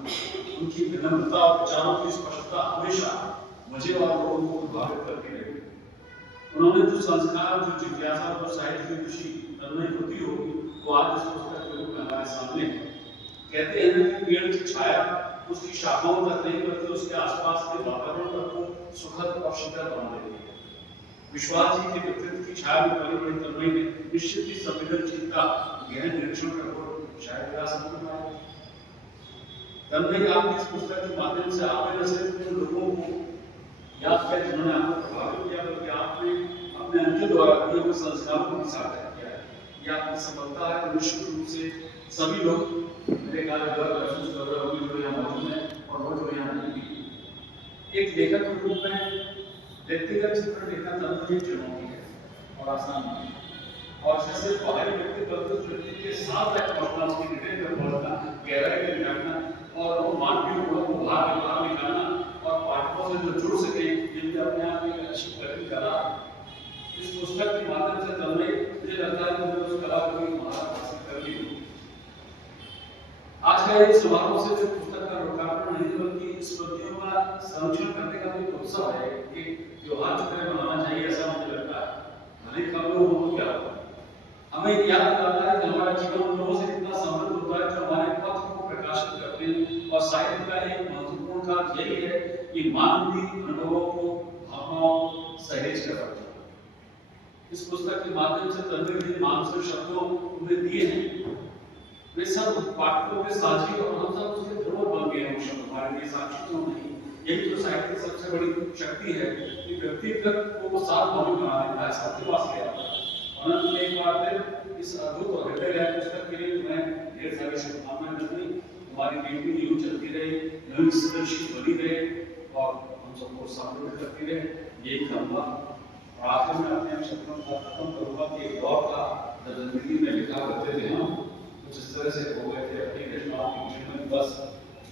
उनकी विनम्रता और विचारों की स्पष्टता हमेशा मुझे और लोगों को प्रभावित करती रही। उन्होंने जो संस्कार, जो जिज्ञासा, जो साहित्य की रुचि तन्मय होती होगी, वो आज इस पुस्तक के रूप में हमारे सामने है। कहते हैं कि पेड़ की छाया उसकी शाखाओं तक नहीं बल्कि उसके आसपास के वातावरण तक को सुखद और शीतल बना देती है। विश्वास जी के व्यक्तित्व की छाया में पली बड़ी तन्मय ने निश्चित ही संवेदनशीलता, गहन निरीक्षण का शायद मेरा समझ में आया। तन्मय आपकी इस पुस्तक के माध्यम से आपने न सिर्फ उन लोगों को याद किया जिन्होंने आपको प्रभावित किया, बल्कि आपने अपने अंकित द्वारा किए हुए संस्कारों को भी साझा किया है। यह आपकी सफलता है और निश्चित रूप से सभी लोग मेरे ख्याल में गर्व महसूस कर रहे होंगे जो यहाँ मौजूद हैं और वो जो यहाँ नहीं भी। एक लेखक के रूप में व्यक्तिगत चित्र लिखना तन्मय एक चुनौती है और आसान नहीं है। और जैसे बाहरी व्यक्ति बल्कि के साथ तक पहुंचना, उसकी डिटेल में पहुंचना, गहराई में जानना और वो मानवीय गुणों को बाहर निकालना और पाठकों से जो जुड़ सके, ये भी अपने आप में एक अच्छी प्रगति करा। इस पुस्तक के माध्यम से तन्मय मुझे लगता है कि उस कला को भी महारत हासिल कर ली। आज का ये समारोह से जो पुस्तक का लोकार्पण नहीं बल्कि स्मृतियों का संरक्षण करने का भी उत्सव है कि त्योहार की तरह मनाना चाहिए, ऐसा मुझे लगता है। भले कम लोग हो क्या हो, हमें याद दिलाता है कि हमारा जीवन उन लोगों से कितना समृद्ध होता है जो हमारे पथ को प्रकाशित करते हैं। और साहित्य का एक महत्वपूर्ण कार्य यही है कि मानवीय अनुभवों को, भावनाओं सहेज कर रखना। इस पुस्तक के माध्यम से तन्मय जी मानसिक शब्दों उन्हें दिए हैं, वे सब पाठकों के साझी और हम सब उसके ध्रुव बन गए हैं। शब्द हमारे लिए साक्षी तो नहीं, यही तो साहित्य की सबसे बड़ी शक्ति है कि व्यक्तित्व को साथ भावी बना देता है, सबके पास ले आता है। अनंत में एक बार फिर इस अद्भुत और हृदय पुस्तक के लिए तुम्हें ढेर सारी शुभकामनाएं देती। तुम्हारी ड्यूटी यूं चलती रहे, यूं सदर्शित बनी रहे और हम सबको समृद्ध करती रहे, यही कहूँगा। और आखिर में अपने शब्दों का खत्म करूँगा कि एक दौर था जब जिंदगी में लिखा करते थे हम कुछ इस तरह से हो गए थे, अपनी रचनाओं की जीवन में बस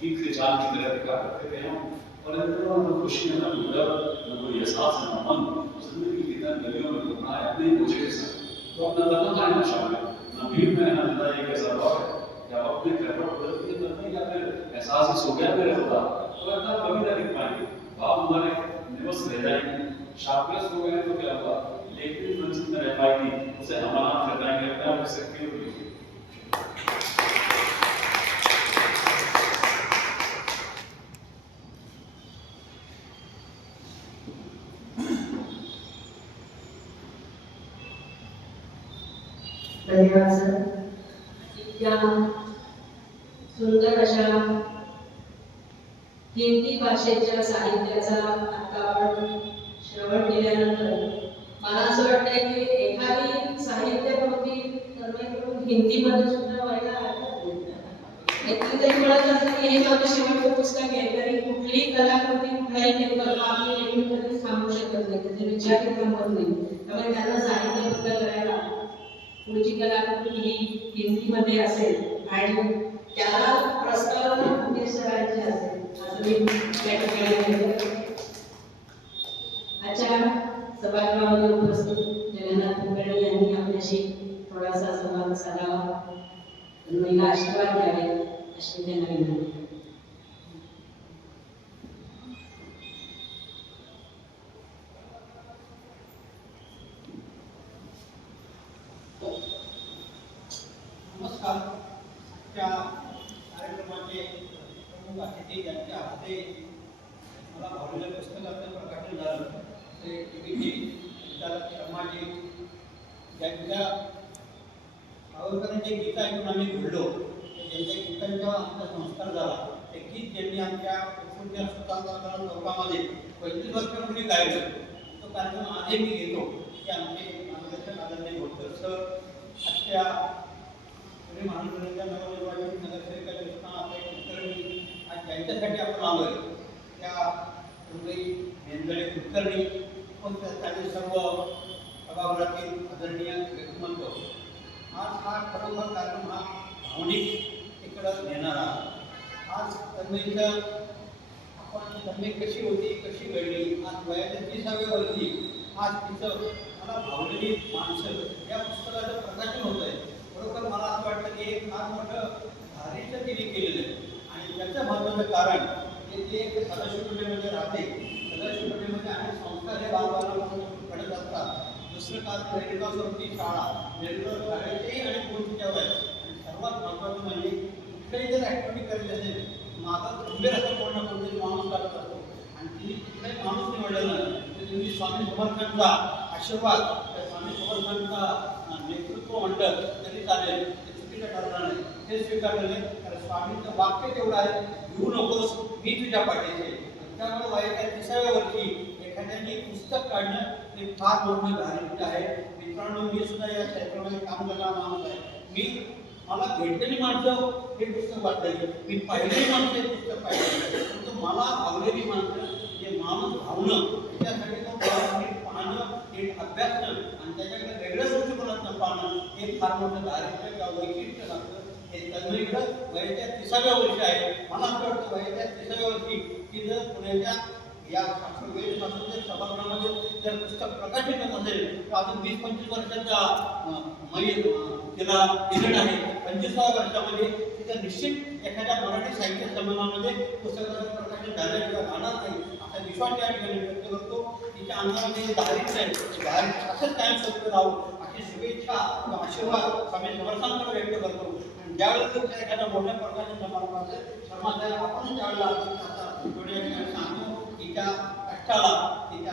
ठीक से चांद की तरह लिखा करते थे हम। और इन दिनों में खुशी है, ना कोई डर, ना कोई एहसास, ना मन, जिंदगी की गलियों में घूमना है अपने बोझे के साथ। तो अपना लगा है ना शामिल, ना भीड़ में, ना जिंदगी के साथ और जब अपने करवट बदलती है तब नहीं या फिर एहसास ही सो गया मेरे खुदा, तो ऐसा कभी ना लिख पाएंगे, भाव हमारे निवस रह जाएंगे। शार्पनेस हो गए तो क्या हुआ, लेकिन वंचित में रह पाएगी, उसे हमारा कर जाएंगे अपने आप सकते हो। धन्यवाद सर। इतक्या सुंदर अशा हिंदी भाषेच्या साहित्याचा आता आपण श्रवण केल्यानंतर हे माझं शेवटचं पुस्तक आहे, तरी कुठलीही कलाकृती कुठलाही लेखक आपली लेखन कधीच थांबू शकत नाही, त्याचे विचारही थांबत नाही. त्यामुळे त्यांना साहित्याबद्दल करायला पुढची कलाकृती ही हिंदीमध्ये असेल आणि त्याला प्रस्तावना उमेश सरांची असेल असं मी त्या ठिकाणी म्हणते. आजच्या सभागृहामध्ये उपस्थित जगन्नाथ कुलकर्णी यांनी आपल्याशी थोडासा संवाद साधावा, महिला आशीर्वाद द्यावे अशी त्यांना विनंती. नमस्कार. त्या कार्यक्रमाचे प्रमुख अतिथी यांच्या हस्ते मला भावलेल्या पुस्तकाचं प्रकाशन झालं ते टीव्हीची विद्यालय शर्माजी ज्यांच्या सावरकरांचे गीत ऐकून आम्ही घडलो, ज्यांच्या गीतांचा आमचा संस्कार झाला. ते गीत ज्यांनी आमच्या उत्सुकतेच्या स्वतंत्र चौकामध्ये 25 वर्षापूर्वी गायलं, तो कार्यक्रम आजही मी घेतो. ते आमचे मार्गदर्शक आदरणीय डॉक्टर सर, आजच्या पुणे महानगराच्या नवनिर्वाचित नगरसेविका योजना कुलकर्णी, आज ज्यांच्यासाठी आपण आलोय त्या मुंबई मेंदळे कुलकर्णी व त्यासाठी सर्व सभागृहातील आदरणीय व्यक्तिमत्व. आज हा खरोखर कार्यक्रम हा भावनिक इकडं नेणारा. आज तन्मयीचं आपण तन्मय कशी होती, कशी घडली, आज वयाच्या 30व्या वर्षी आज तिचं मला भावलेली माणसं या पुस्तकाचं प्रकाशन होत आहे. खरोखर मला असं वाटतं की एक फार मोठं धारीचं तिने केलेलं आहे आणि त्याचं महत्त्वाचं कारण की ते सदाशिवपेठेमध्ये राहते. सदाशिवपेठेमध्ये अनेक संस्कार हे बालबालांकडून घडत असतात. दुसरं कारण रेडगाव सरती शाळा, रेडगाव शाळेचेही अनेक गुण तिच्यावर आहेत. आणि सर्वात महत्त्वाचं म्हणजे कुठल्याही जर ॲक्टिव्हिटी करायची असेल मागं गंभीर असं कोण ना कोणतरी माणूस लागत असतो आणि तिने कुठलाही माणूस निवडलेला नाही. तर तुम्ही स्वामी समर्थांचा आशीर्वाद, स्वामी समर्थांचा नेतृत्व म्हणलं तरी चालेल, ते चुकीचं ठरणार नाही. हे स्वीकारलेलं आहे कारण स्वामींचं वाक्य तेवढं आहे, येऊ नकोस मी तुझ्या पाठीचे. त्यामुळे वयाच्या 30व्या वर्षी एखाद्याने पुस्तक काढणं हे फार मोठं धार्मिक आहे. मित्रांनो, मी सुद्धा या क्षेत्रामध्ये काम करणारा माणूस आहे. मला भेटलेली माणसं हे पुस्तक वाचलेली, मी पाहिलेली माणसं हे पुस्तक पाहिजे, परंतु मला भावलेली माणसं जे माणूस भावणं त्याच्यासाठी तो पाहणं, नीट अभ्यासणं आणि त्याच्याकडे वेगळ्या दृष्टिकोनातून पाहणं हे फार मोठं धार्मिक किंवा वैशिष्ट्य लागतं. हे तन्मयीकडं वयाच्या 30व्या वर्षी आहे. मला असं वाटतं वयाच्या 30व्या वर्षी की जर पुण्याच्या या वेळ शास्त्राच्या सभागृहामध्ये जर पुस्तक प्रकाशित होत असेल तर अजून 20-25 वर्षाचा तिला पिरियड आहे. 25व्या वर्षामध्ये तिथं निश्चित एखाद्या मराठी साहित्य संमेलनामध्ये पुस्तकाचं प्रकाशन झाल्याशिवाय राहणार नाही असा विश्वास या ठिकाणी व्यक्त करतो. तिच्या अंगामध्ये दारिद्र्य आहे, दारिद्र्य असंच कायम सत्य राहू अशी शुभेच्छा आशीर्वाद स्वामी समर्थांकडे व्यक्त करतो. आणि ज्यावेळेस तुमच्या एखाद्या मोठ्या प्रकारच्या समारंभात समाजाला आपण ज्यावेळेला थोड्या ठिकाणी सांगतो तिच्या कष्टाला, तिच्या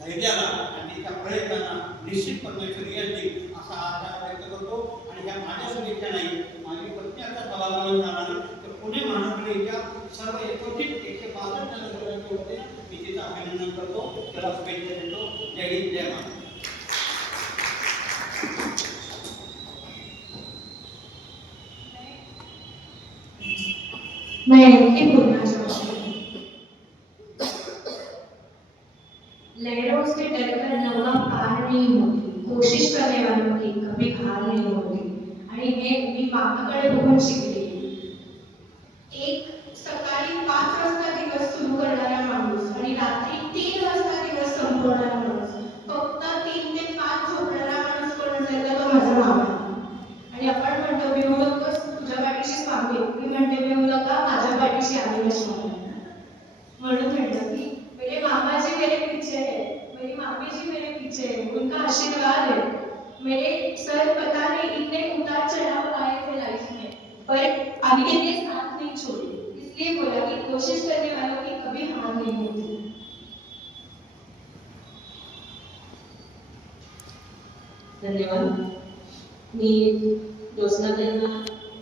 धैर्याला आणि तिच्या प्रयत्नांना निश्चित परमेश्वर यश देईल असा आशा व्यक्त करतो. आणि ह्या माझ्या शुभेच्छा नाही, माझी पत्नी आता सभागृहात जाणार तर पुणे महानगरपालिकेच्या सर्व यथोचित 162 नगरसेवकांचे होते मी तिचं अभिनंदन करतो, त्याला शुभेच्छा देतो. जय हिंद, जय महाराष्ट्र. मैं बोलना चाहूँगी, लहरों से डरकर नौका पार नहीं होती, कोशिश करने वालों की कभी हार नहीं होती. आणि हे मी मामाकडे बघून शिकले. एक सकाळी 5 वाजता दिवस सुरू करणारा माणूस आणि रात्री 3 वाजता दिवस संपवणारा माणूस, फक्त 3 ते 5 झोपणारा माणूस कोण असेल तर तो माझा मामा. आणि आपण म्हणतो भिवू नकोस तुझ्या पाठीशी स्वामी, मी म्हणते भिवू नका माझ्या पाठीशी आदिवासी स्वामी. म्हणून म्हटलं की मेरे मामा जी मेरे पीछे है, मेरी मामी जी मेरे पीछे है, उनका आशीर्वाद है. मेरे सर पता नहीं इतने उतार चढ़ाव आए थे लाइफ में, पर आगे ने साथ नहीं छोड़ी. इसलिए बोला कि कोशिश करने वालों की कभी हार नहीं होती. धन्यवाद. मी ज्योत्स्नाताईंना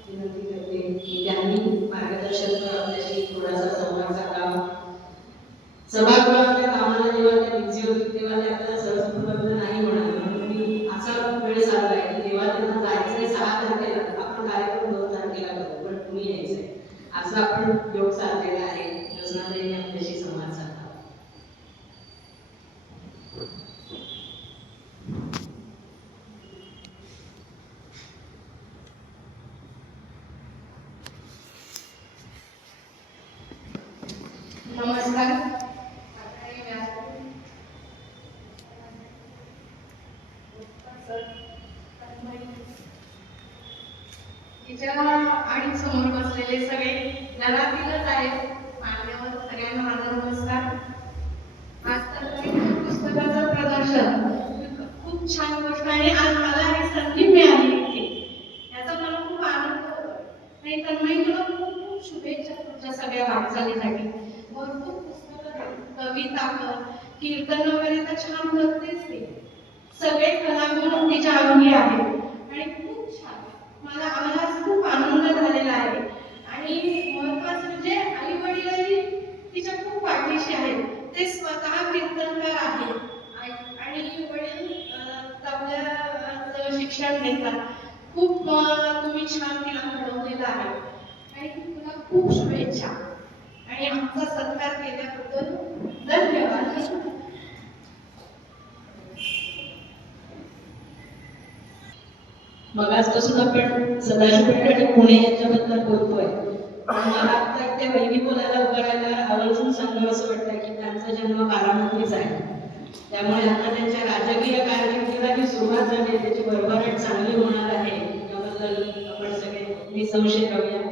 विनंती करते की त्यांनी मार्गदर्शन आपल्याशी थोडासा संवाद साधावा. सभागृहातल्या कामाला जेव्हा त्या बिझी होती तेव्हा ते आपल्याला सहज उपलब्ध नाही होणार. मी असा वेळ साधलाय की तेव्हा त्यांना जायचंय 6 तारखेला, आपण कार्यक्रम 2 तारखेला करू पण तुम्ही यायचंय असं आपण तिच्या आणि समोर बसलेले सगळे घरातीलच आहेत मान्यवर, सगळ्यांना माझा नमस्कार. आज तर पुस्तकाचं प्रदर्शन खूप छान गोष्ट आणि आज मला ही संधी मिळाली इथे, याचा मला खूप आनंद होतो. आणि तन्मयी तुला खूप खूप शुभेच्छा तुमच्या सगळ्या वाटचालीसाठी. भरपूर पुस्तकं, कविता, कीर्तन वगैरे तर छान करतेच ते. सगळे कलागुण तिच्या अंगी आहेत आणि खूप छान. आम्हाला खूप आनंद झालेला आहे आणि महत्वाचं म्हणजे आई वडीलही तिच्या खूप पाठीशी आहेत. ते स्वतः कीर्तनकार आहेत आणि वडील तबल्याचं शिक्षण देतात. खूप तुम्ही छान तिला घडवलेलं आहे आणि तुला खूप शुभेच्छा आणि आमचा सत्कार केल्याबद्दल धन्यवाद. मगाचपासून आपण सदाशिव पेठ आणि पुणे यांच्याबद्दल बोलतोय. पण मला आता ते वहिनी बोलायला उभारायला आवर्जून सांगावं असं वाटतं की त्यांचा जन्म बारामतीच आहे. त्यामुळे आता त्यांच्या राजकीय कारकिर्दीला जी सुरुवात झाली त्याची भरभराट चांगली होणार आहे याबद्दल आपण सगळे निसंशय राहूया.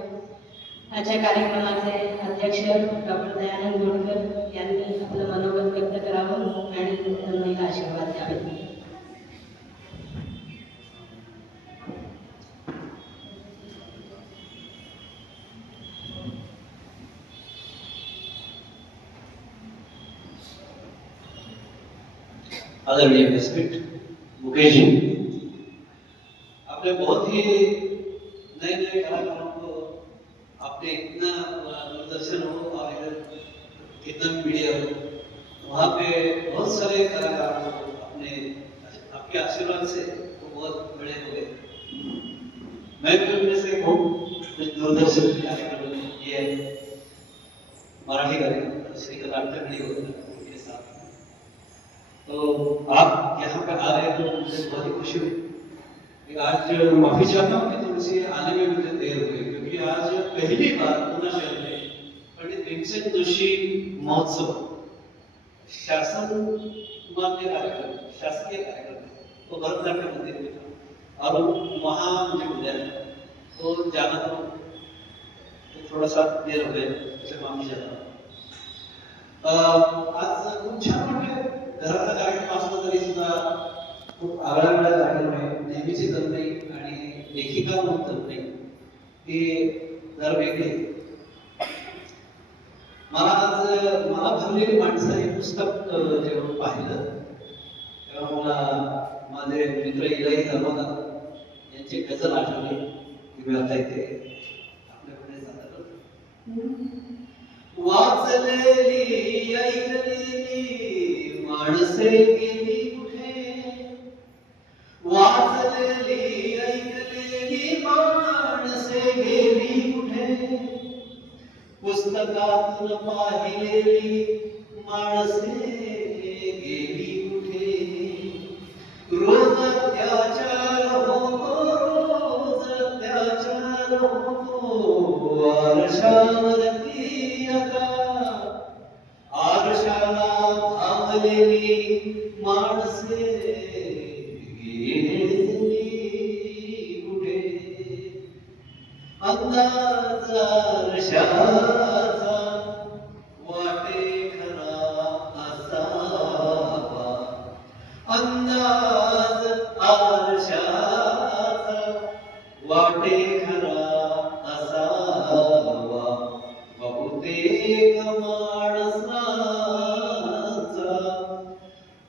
आजच्या कार्यक्रमाचे अध्यक्ष डॉक्टर दयानंद गोडकर यांनी आपलं मनोगत व्यक्त करावं आणि तन्मयीला आशीर्वाद द्यावे. आदरणीय प्रेसिडेंट मुकेश जी, आपने बहुत ही नए नए कलाकारों को आपने इतना दूरदर्शन हो और इधर कितना भी मीडिया हो, वहाँ पे बहुत सारे कलाकारों को आपने आपके आशीर्वाद से वो बहुत बड़े हुए. मैं भी उनमें से एक हूँ. दूरदर्शन के कार्यक्रम ये मराठी कार्यक्रम श्री कलाटकड़ी होता है उनके साथ. तो आप यहाँ पे आ रहे हैं तो मुझे बहुत ही खुशी हुई. आज माफी चाहता हूँ कि थोड़ी सी आने में मुझे देर हुई, क्योंकि आज पहली बार पुणे शहर में पंडित भीमसेन जोशी महोत्सव शासन मान्य कार्यक्रम, शासकीय कार्यक्रम वो भरतनाट्यम मंदिर में था और वहाँ मुझे मिला तो जाना तो थोड़ा सा देर हो गया, उसे माफी चाहता हूँ. आज खूप छान वाटलं. घराचा कार्यक्रम असला तरी सुद्धा खूप आगळ्या जागेमुळे नेहमीची तन्मयी आणि लेखिका म्हणून तन्मयी ती जरा वेगळी. मला भरलेली माणसं हे पुस्तक जेव्हा पाहिलं तेव्हा मला माझे मित्र इलाही दरवाजा यांची गझल आठवली की मी आता इथे आपल्याकडे जातात. वाचलेली ऐकलेली माणसे गेली कुठे, वाचलेली ऐकलेली माणसे गेली कुठे, पुस्तकातून पाहिलेली माणसे गेली कुठे. रोज अत्याचार होतो, रोज अत्याचार होतो, आरशावरती आता आरशाला थांबलेली माणसे गेली कुठे. अंदाजा आरशाचा वाटे खरा असावा, अंदाज आरशाचा वाटे खरा असावा, बहुतेक माणसाचा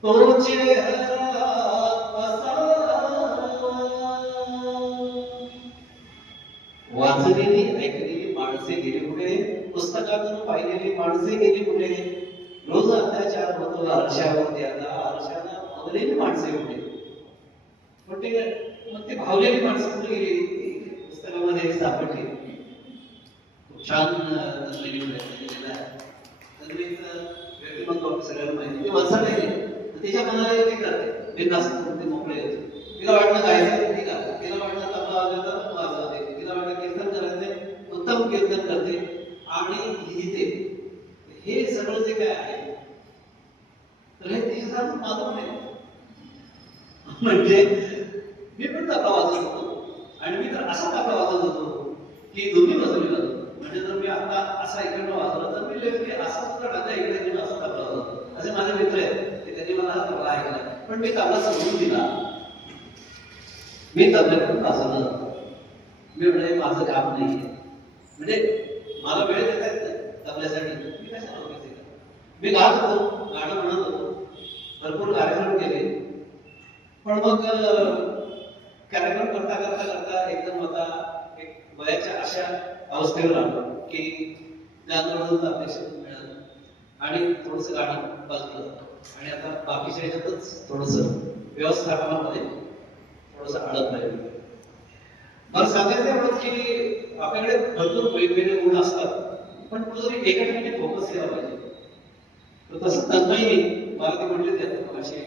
तो चेहरा असावा. वाचलेली ऐकलेली माणसे गेली कुठे, पुस्तकातून पाहिलेली माणसे गेली कुठे, रोज अत्याचार होतो आरशावरती आता आरशाला भावलेली माणसे कुठे. मग ते भावलेली माणसं कुठे गेली पुस्तकामध्ये सापडली. खूप छान तन्मयीने केलेलं आहे. तन्मयीचं व्यक्तिमत्व सगळ्यांना माहिती. ती वाचता तिच्या मनाला ते करते बिनधास्त ते मोकळे होते. तिला वाटलं गायचं ठीक आहे, तिला वाटलं तबला वाजवायचं वाजवते, तिला वाटलं कीर्तन करायचे उत्तम कीर्तन करते आणि लिहिते. हे सगळं जे काय आहे तर हे तिच्यासारखं माझं पण आहे. म्हणजे मी पण तबला वाजवत होतो आणि मी तर असा तबला वाजवत होतो की दोन्ही बाजूने वाजवतो. म्हणजे जर मी आता असा इकडनं वाजवलं तर मी लेफ्ट असा सुद्धा टाकला इकडे घेऊन असं तबला वाजवतो. असे माझे मित्र आहेत की त्यांनी मला हा तबला ऐकला, पण मी तबला सोडून दिला. मी तबल्याकडून वाजवलं. मी म्हणजे माझं काम नाहीये, म्हणजे मला वेळ देता येत नाही तबल्यासाठी, मी कशाला वगैरे केलं. मी गात होतो, गाणं म्हणत होतो, भरपूर कार्यक्रम केले. पण मग कार्यक्रम करता करता करता एकदम आता एक वयाच्या अशा अवस्थेवर आलो की गाणं अपेक्षा मिळालं आणि थोडस गाणं बाजूला आणि आता बाकीच्या ह्याच्यातच थोडस व्यवस्थापनामध्ये थोडस अडत राहिलं. मला सांगायचं एवढं की आपल्याकडे भरपूर वेगवेगळे गुण असतात, पण कुठेतरी एका ठिकाणी फोकस केला पाहिजे. तर तसं तन्मयीने मला ते म्हटले त्यात असे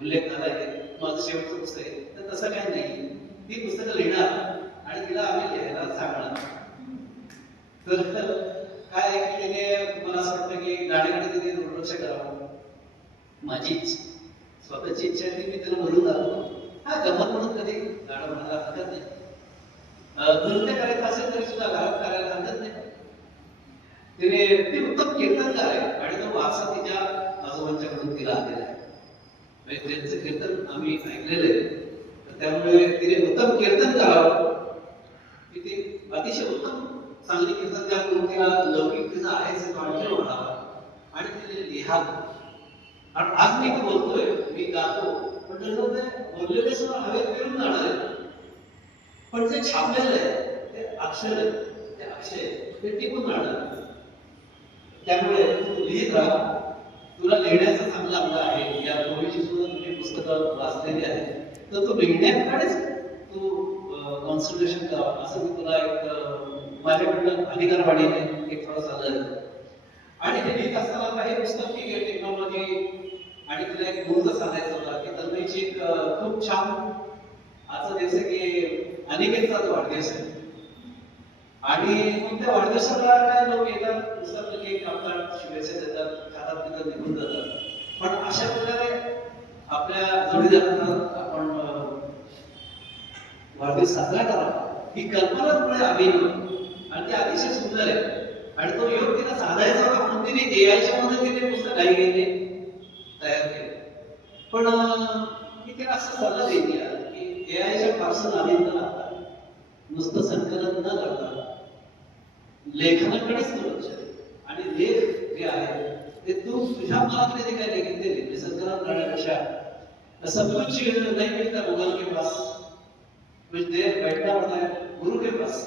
उल्लेख झाला आहे माझं शेवटचं पुस्तक आहे, तर तसं काही नाही. ती पुस्तकं लिहिणार आणि तिला आम्ही लिहायला सांगणार. तर काय आहे की तिने मला असं वाटतं की गाण्याकडे तिने दुर्लक्ष करावं. माझी स्वतःची इच्छा आहे ती मी त्याला म्हणून दाखवतो. हा गमत म्हणून कधी गाणं म्हणायला हरकत नाही. नृत्य करायचं असेल तरी सुद्धा घरात करायला हरकत नाही. तिने ती उत्तम कीर्तनकार आहे आणि तो वारसा तिच्या आजोबांच्याकडून तिला आलेला आहे. म्हणजे त्यांचं कीर्तन आम्ही ऐकलेलं आहे, त्यामुळे तिने उत्तम कीर्तन करावं की ती अतिशय उत्तम चांगली कीर्तनकार करून तिला लौकिक तिचा आहेच आणखी म्हणावा आणि तिने लिहावं. आणि आज मी बोलतोय, मी गातो, पण तसं ते बोललेले सुद्धा हवेत फिरून जाणार आहे. पण जे छापलेलं आहे ते अक्षर आहे, ते अक्षय ते टिकून राहणार. त्यामुळे तू लिहित राहा. तुला लिहिण्याचा चांगला अंग आहे. यापूर्वीची सुद्धा तुझी पुस्तकं वाचलेली आहे, तर तू लिहिण्याकडेच तू कॉन्सन्ट्रेशन करावं असं मी तुला एक माझ्याकडनं अधिकारवाणीने एक थोडं सांगायचं. आणि हे लिहित असताना काही पुस्तक की टेक्नॉलॉजी आणि तुला एक मुहूर्त सांगायचा होता की तन्मयची एक खूप छान आजचा दिवस आहे की अनिकेतचा जो वाढदिवस आहे आणि मग त्या वाढदिवसाला काय लोक येतात, पुस्तक केक कापतात, शुभेच्छा देतात, खातात पितात, निघून जातात. पण अशा प्रकारे आपल्या जोडीदारांना आपण वाढदिवस साजरा करावा ही कल्पनाच अभिनव आणि ती अतिशय सुंदर आहे. आणि तो योग तिला साधायचा होता म्हणून तिने एआयच्या मदतीने पुस्तक घाईघाईने तयार केले. पण मी तिला असं सल्ला देईल की एआयच्या पासून आधी न राहता नुसतं संकलन न करता लेखनाकडेच तू लक्ष दे. आणि लेख जे आहे ते तू तुझ्या मनातले जे काय लेखन ते लिहिले संकलन करण्यापेक्षा सब कुछ नहीं मिलता गूगल के पास, कुछ देर बैठना पड़ता है गुरु के पास.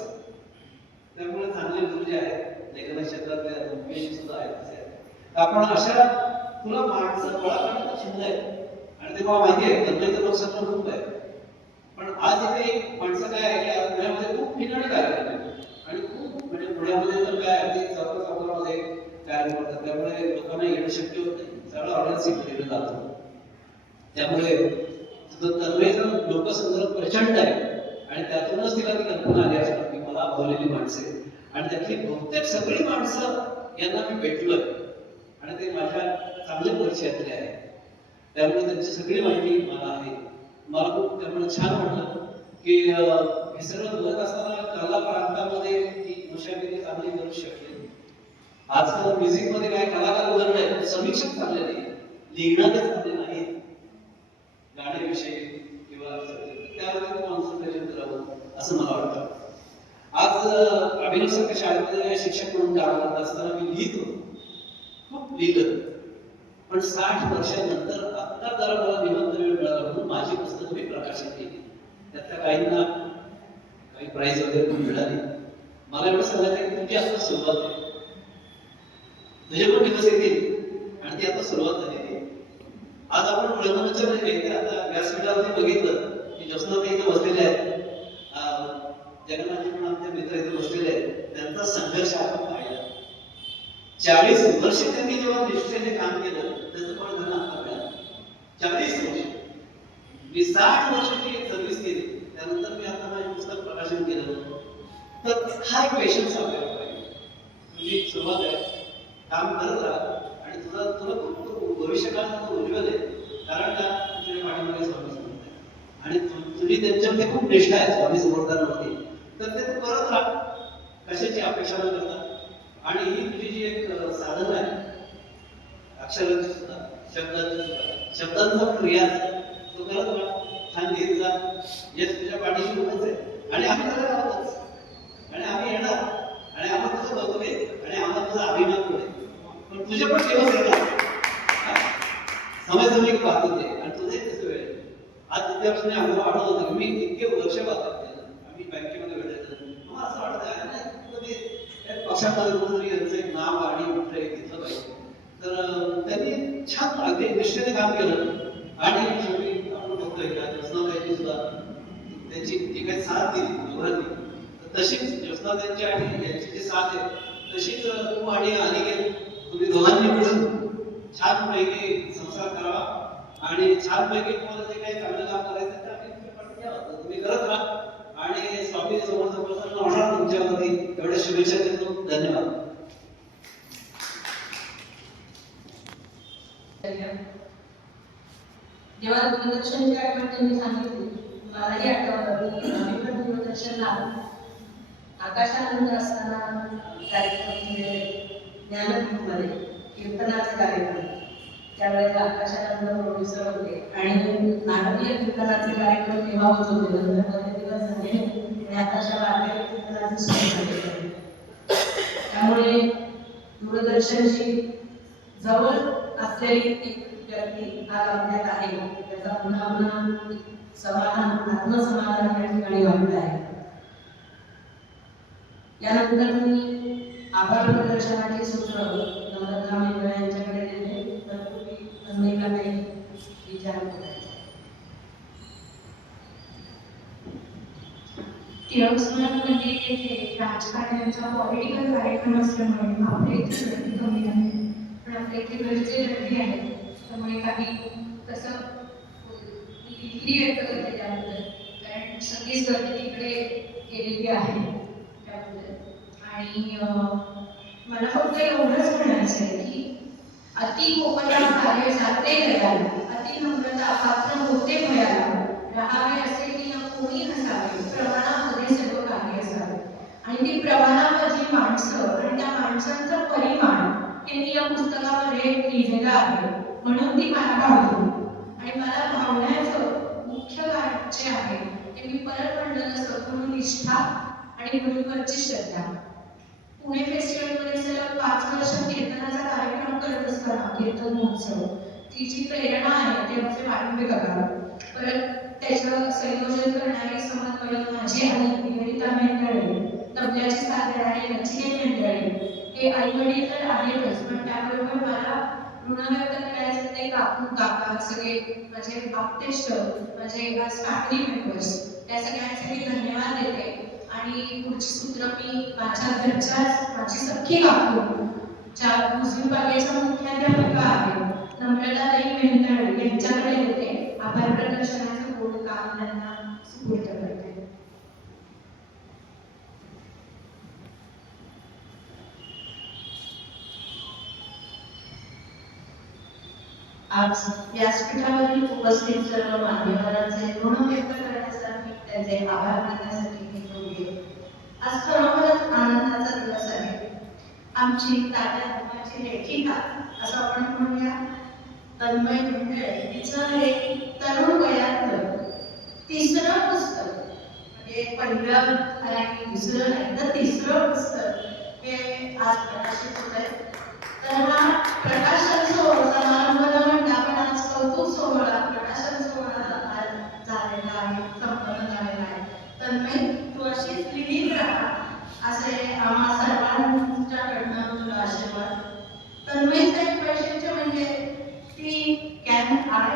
त्यामुळे चांगले गुरु जे आहेत लेखन क्षेत्रातले सुद्धा आहेत. आपण अशा तुला माणसं गोळा करण्याचा छंद आहे आणि ते मला माहिती आहे तंत्रज्ञान लोकसंख्या खूप आहे. पण आज इथे एक माणसं काय आहे की आज पुण्यामध्ये खूप ठिकाणी कार्यक्रम आहे आणि खूप म्हणजे पुण्यामध्ये तर काय अगदी चौका चौकामध्ये कार्यक्रम होतात. त्यामुळे लोकांना येणं शक्य होत नाही, सगळं ऑर्गनायझिंग केलं जातं. त्यामुळे तुझं तन्मयचं लोकसंदर्भ प्रचंड आहे आणि त्यातूनच तिला ती कल्पना आली असणार की मला बोललेली माणसे आणि त्यातली बहुतेक सगळी माणसं यांना मी भेटलोय आणि ते माझ्या चांगल्या परिचयातले आहे. त्यामुळे त्यांची सगळी माहिती मला आहे. मला खूप त्यामुळे छान वाटलं की हे सगळं बोलत असताना कला प्रांतामध्ये ती मुशाफिरी चांगली करू शकली. आजकाल म्युझिक मध्ये काय कलाकार उदाहरण समीक्षक चालले नाही, लिहिणारे चालले नाहीत गाण्याविषयी किंवा त्यावरती कॉन्सन्ट्रेशन करावं असं मला वाटतं. आज अभिनवसारख्या शाळेमध्ये शिक्षक म्हणून काम करत असताना मी लिहितो, खूप लिहिलं. पण 60 वर्षांनंतर आता जरा मला निबंध वेळ मिळाला म्हणून माझी पुस्तकं मी प्रकाशित केली. त्यातल्या काहींना काही प्राइज वगैरे पण मिळाली. मला एवढं सांगायचं की तुझी आता सुरुवात आहे, तुझे पण दिवस येतील आणि ती आता सुरुवात झालेली आहे. आज आपण रंगमंचामध्ये आता व्यासपीठावरती बघितलं की ज्योत्स्ना ते इथे बसलेले आहेत, जगन्नाथजी पण आमचे मित्र इथे बसलेले आहेत. त्यांचा संघर्ष आपण पाहिला. 40 वर्ष त्यांनी जेव्हा निष्ठेने काम केलं त्याचं फळ त्यांना आता मिळालं. 40 वर्ष मी 60 वर्षाची सर्व्हिस केली, त्यानंतर मी आता माझे पुस्तक प्रकाशन केलं. तर हा एक पेशन्स आपल्याला पाहिजे. तुझी सुरुवात आहे, काम करत राहा आणि तुला खूप भविष्यकाळात उज्ज्वल आहे. कारण का तुझ्या पाठीमागे स्वामी समर्थ आहे आणि तुझी त्यांच्यामध्ये खूप निष्ठा आहे स्वामी समर्थांवरती. तर ते तू करत राहा कशाची अपेक्षा न करता आणि ही तुझी जी एक साधना आहे अक्षरांची सुद्धा शब्दांची सुद्धा शब्दांचा प्रयास तो करत राहा छान लिहित जा यश तुझ्या पाठीशी उभंच आहे आणि आम्ही सगळं आहोतच आणि आम्ही येणार आणि आम्हाला तुझं कौतुक आहे आणि आम्हाला तुझा अभिमान पण आहे पण तुझे पण दिवस येणार समय समय पाहत होते आणि तुझे कसं वेळ आज विद्यार्थ्यांनी आम्हाला वाटत होतं की मी इतके वर्ष पाहतो आम्ही बँकेमध्ये भेटायचं मला असं वाटतं पक्षामध्ये कुठेतरी यांचं एक नाव आणि म्हटलं घेतलं पाहिजे तर त्यांनी छान अगदी निष्ठेने काम केलं आणि शेवटी आपण बघतोय का ज्योत्स्नाताईंनी सुद्धा त्यांची जी काही साथ दिली दोघांनी तशीच ज्योत्स्नाताईंची आणि यांची जी साथ आहे तशीच तू आणि अनिकेत तुम्ही दोघांनी मिळून छानपैकी संसार करावा आणि छानपैकी तुम्हाला जे काही चांगलं काम करायचं ते आम्ही तुमच्या पाठीशी आहोत. तुम्ही करत राहा आणि स्वामी समर्थ प्रसन्न होणार तुमच्यावरती एवढ्या शुभेच्छा देतो. धन्यवाद. जेव्हा दूरदर्शनची आठवण त्यांनी सांगितली मलाही आठवलं की आम्ही पण दूरदर्शनला आकाशानंद असताना कार्यक्रम म्हणजे ज्ञानदीपमध्ये कीर्तनाचे कार्यक्रम त्यावेळेला आकाशानंद प्रोड्युसर होते आणि नाटकीय कीर्तनाचे कार्यक्रम तेव्हा होत होते नंतर दिवस झाले आणि आताच्या बारक्या कीर्तनाचे सुरू झाले. त्यामुळे दूरदर्शनशी जवळ असलेली एक व्यक्ती आज आपल्यात आहे त्याचा पुन्हा पुन्हा समाधान आत्मसमाधान या ठिकाणी वाटत आहे. यानंतर मी आभार प्रदर्शनाचे सूत्र नम्रता मेंढरा यांच्याकडे दिले तर तुम्ही तन्मयला काही विचार करायचा. टिळक स्मरणमध्ये येथे राजकारण्यांचा पॉलिटिकल कार्यक्रम असल्यामुळे आपल्या इथे गर्दी कमी आहे पण आपल्या इथे घरचे गर्दी आहे त्यामुळे काही तसं विक्री व्यक्त करते त्याबद्दल कारण सगळीच गर्दी तिकडे केलेली आहे त्याबद्दल. आणि मला फक्त एवढंच म्हणायचं आहे की अति कोपरा कार्य जाते गयाला अति नम्रता पात्र होते भयाला राहावे असे की न कोणी नसावे प्रमाणामध्ये सर्व कार्य असावे. आणि ती प्रमाणामधली माणसं आणि त्या माणसांचं परिमाण हे मी या पुस्तकामध्ये लिहिलेलं आहे म्हणून ती मला भावली. आणि मला भावण्याचं मुख्य कारण जे आहे ते मी परत म्हणलं तसं गुरुनिष्ठा आणि गुरुवरची श्रद्धा. पुणे फेस्टिवलमध्ये सलग 5 वर्ष कीर्तनाचा कार्यक्रम करत असताना कीर्तन महोत्सव ती जी प्रेरणा आहे ते आमचे वाटवे काका परत त्याचं संयोजन करणारे समन्वयक माझे आणि निवेदिता मेंढरे तबल्याची साथ देणारे नचिकेत मेंढरे हे आई वडील तर आहेतच पण त्याबरोबर मला ऋण व्यक्त करायचं ते काका सगळे माझे आप्तेष्ट माझे आज फॅमिली मेंबर्स त्या सगळ्यांचे मी धन्यवाद देते. आणि पुढची सूत्र मी माझ्या घरच्याच माझी सख्खी काकू ज्या मुस्लिम बागेच्या मुख्याध्यापिका आहेत नम्रताताई मेंढरे यांच्याकडे देते. आभार प्रदर्शनाचं गोड काम त्यांना सुपूर्द करते. आज व्यासपीठावरील उपस्थित सर्व मान्यवरांचे ऋण व्यक्त करण्यासाठी त्यांचे आभार मानण्यासाठी मी बोलले. आज खरोखरच आनंदाचा दिवस आहे. आमची तात्या धर्माची लेखिका असं आपण म्हणूया तन्मय मेंढरे हिचं एक तरुण वयातलं 3रं पुस्तक म्हणजे पहिलं आणि दुसरं नाही तर 3रं पुस्तक हे आज प्रकाशित होत आहे. तर हा प्रकाशन समारंभ न म्हणता पण आज कौतुक सोहळा प्रकाशन सोहळा आज झालेला आहे संपन्न झालेला आहे. तन्मय तू अशीच लिहित राहा असे आम्हा सर्वांच्याकडनं तुला आशीर्वाद. तन्मयचं एक वैशिष्ट्य म्हणजे ती कॅन आय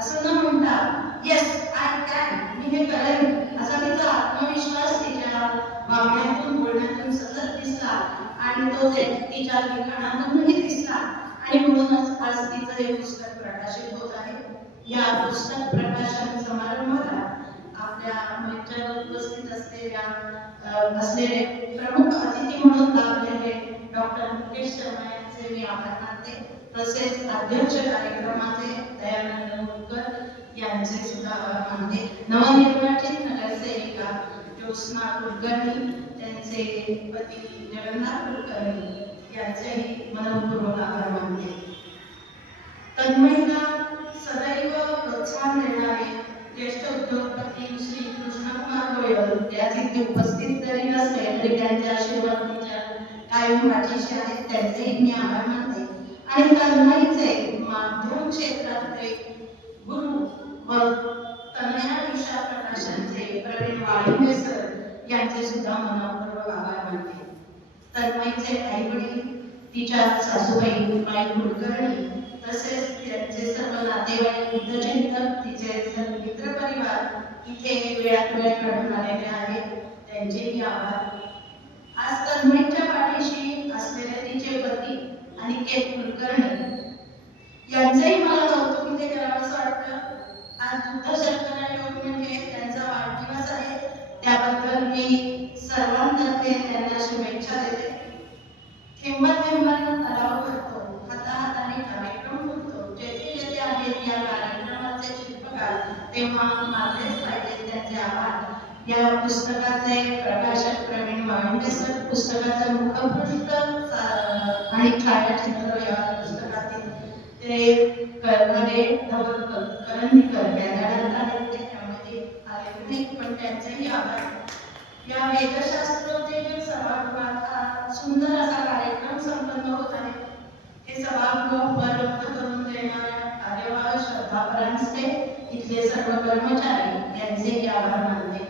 असं न म्हणता येस आय कॅन मी हे करेन असा तिचा आत्मविश्वास तिच्या वागण्यातून बोलण्यातून सतत दिसला आणि तो तिच्या लिखाणातूनही दिसला आणि म्हणूनच आज तिचं हे पुस्तक प्रकाशित होत आहे. या पुस्तक प्रकाशन समारंभाला आपल्या मंचावर उपस्थित असलेले प्रमुख अतिथी म्हणून लाभलेले डॉक्टर मुकेश शर्मा यांचे मी आभार मानते. तसेच अध्यक्ष कार्यक्रमाचे दयानंद मुलकर यांचे सुद्धा आभार मानते. नवनिर्वाचित नगरसेविका ज्योत्स्ना कुलकर्णी त्यांचे त्यांचे पती जगन्नाथ कुलकर्णी यांचेही मनपूर्वक आभार मानते. तन्मयला सदैव प्रोत्साहन देणारे ज्येष्ठ उद्योगपती श्री कृष्णकुमार गोयल याच इथे उपस्थित जरी नसले तरी त्यांचे आशीर्वाद तिच्या कायम पाठीशी आहेत, त्यांचेही मी आभार मानते. आणि तन्मयचे माध्यम क्षेत्रातले गुरु व तनया दिशा प्रकाशनचे प्रवीण वाळिंबे सर यांचे सुद्धा मनपूर्वक आभार मानते. तन्मयचे आई वडील, तिच्या सासूबाई माई कुलकर्णी, तसेच त्यांचे सर्व नातेवाईक, हितचिंतक, तिचे सर्व मित्रपरिवार इथे वेळात वेळ काढून आलेले आहेत, त्यांचेही आभार. आज तन्मयच्या पाठीशी असलेले तिचे पती अनिकेत कुलकर्णी यांचेही मला कौतुक इथे करावंसं वाटतं. आज बुद्ध शर्करा योग म्हणजे त्यांचा वाढदिवस आहे, त्याबद्दल मी सर्वांतर्फे त्यांना शुभेच्छा देते. थेंबा थेंबाने तलाव भरतो, हाताहाताने कार्यक्रम होतो, जेथे जेथे आहेत या कार्यक्रमाचे शिल्पकार तेव्हा मानलेच पाहिजे त्यांचे आभार. या पुस्तकाचे प्रकाशक प्रवीण वाळिंबे सर, पुस्तकाचं मुखपृष्ठ आणि छायाचित्र या पुस्तकातील ते करणारे धवल करंदीकर या जणांना त्यामध्ये आले नाही, पण त्यांचेही आभार. या वेदशास्त्रोत्तेजक सभागृहात हा सुंदर असा कार्यक्रम संपन्न होत आहे. हे सभागृह उपलब्ध करून देणाऱ्या कार्यवाह श्रद्धा परांजपे, इथले सर्व कर्मचारी यांचेही आभार मानते.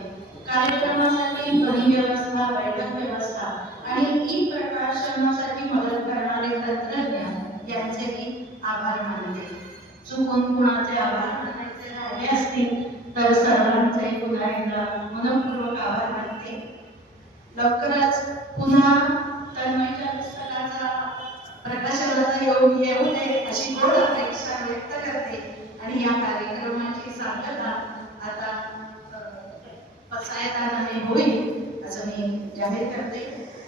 कार्यक्रमासाठी ध्वनी व्यवस्था, बैठक व्यवस्था आणि ई प्रकाशनासाठी मदत करणारे तंत्रज्ञ यांचेही आभार मानते. चुकून कुणाचे आभार मानायचे राहिले असतील तर सर्वांचे पुन्हा एकदा मनपूर्वक आभार मानते. लवकरच पुन्हा तन्मयच्या पुस्तकाचा प्रकाशनाचा योग येऊ दे अशी गोड अपेक्षा व्यक्त करते आणि या कार्यक्रमाची सांगता आता पसायदानाने होईल असं मी जाहीर करते.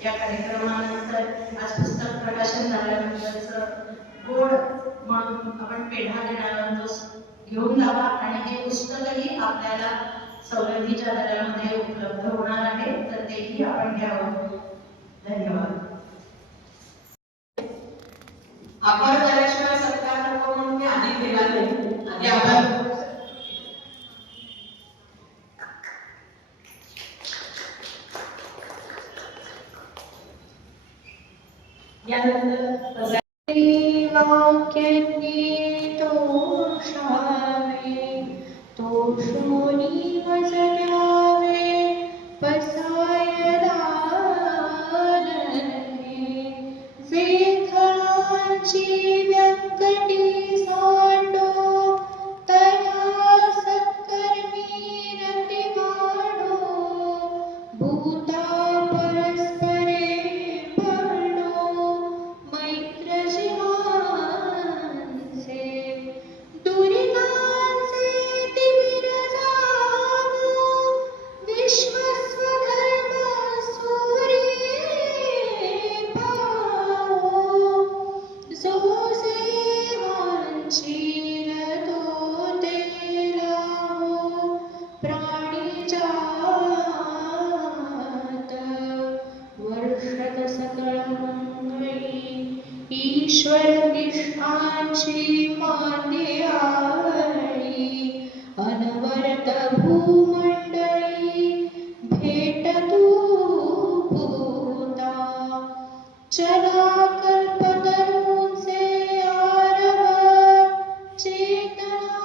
या कार्यक्रमानंतर आज पुस्तक प्रकाशन झाल्यानंतरचं गोड म्हणून आपण पेढा देणार घेऊन जावा आणि हे पुस्तकही आपल्याला सवलतीच्या दरामध्ये उपलब्ध होणार आहे, तर तेही आपण घ्यावं. धन्यवाद. आभार झाल्याशिवाय सत्कार नको म्हणून मी आधी केला नाही. आधी आभार. यानंतर वाक्यांनी तोषावे, तोषोनी वजनावे, पसायला नये. जे थळांची व्यंकटी सांडो, तया सत्कर्मी रती वाढो. भूता परस्परे पडो, मैत्र जीवांचे. दुरितांचे तिमिर जावो, विश्वस्वधर्म सूर्ये पावो. जो सेवांचील तो ते लावो, प्राणी जात. वर्षत सकळ मंगळी, ईश्वर निष्ठांची मान्य आळी. अनवर्त भूमंडळी, भेट तू भूता. चला कल्पतरूंचे आरव, चेतना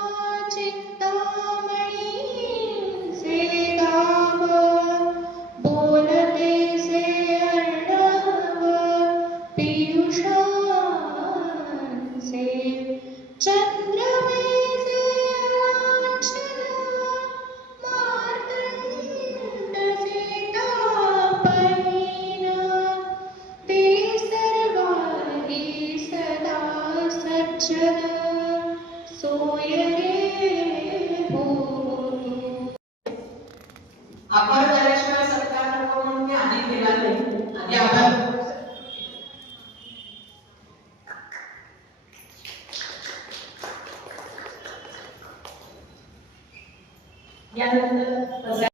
चिंतामणींचे गाव. बोलतेसे अर्णव, पीयूषांचे. चंद्रमेचे लांछन, मार्तंडचे तापहीन. ते सर्वाही सदा सज्जन, सोय रे होतो. आभार झाल्याशिवाय सत्कार नको म्हणून मी आधी केला नाही. आधी आभार. यानंतर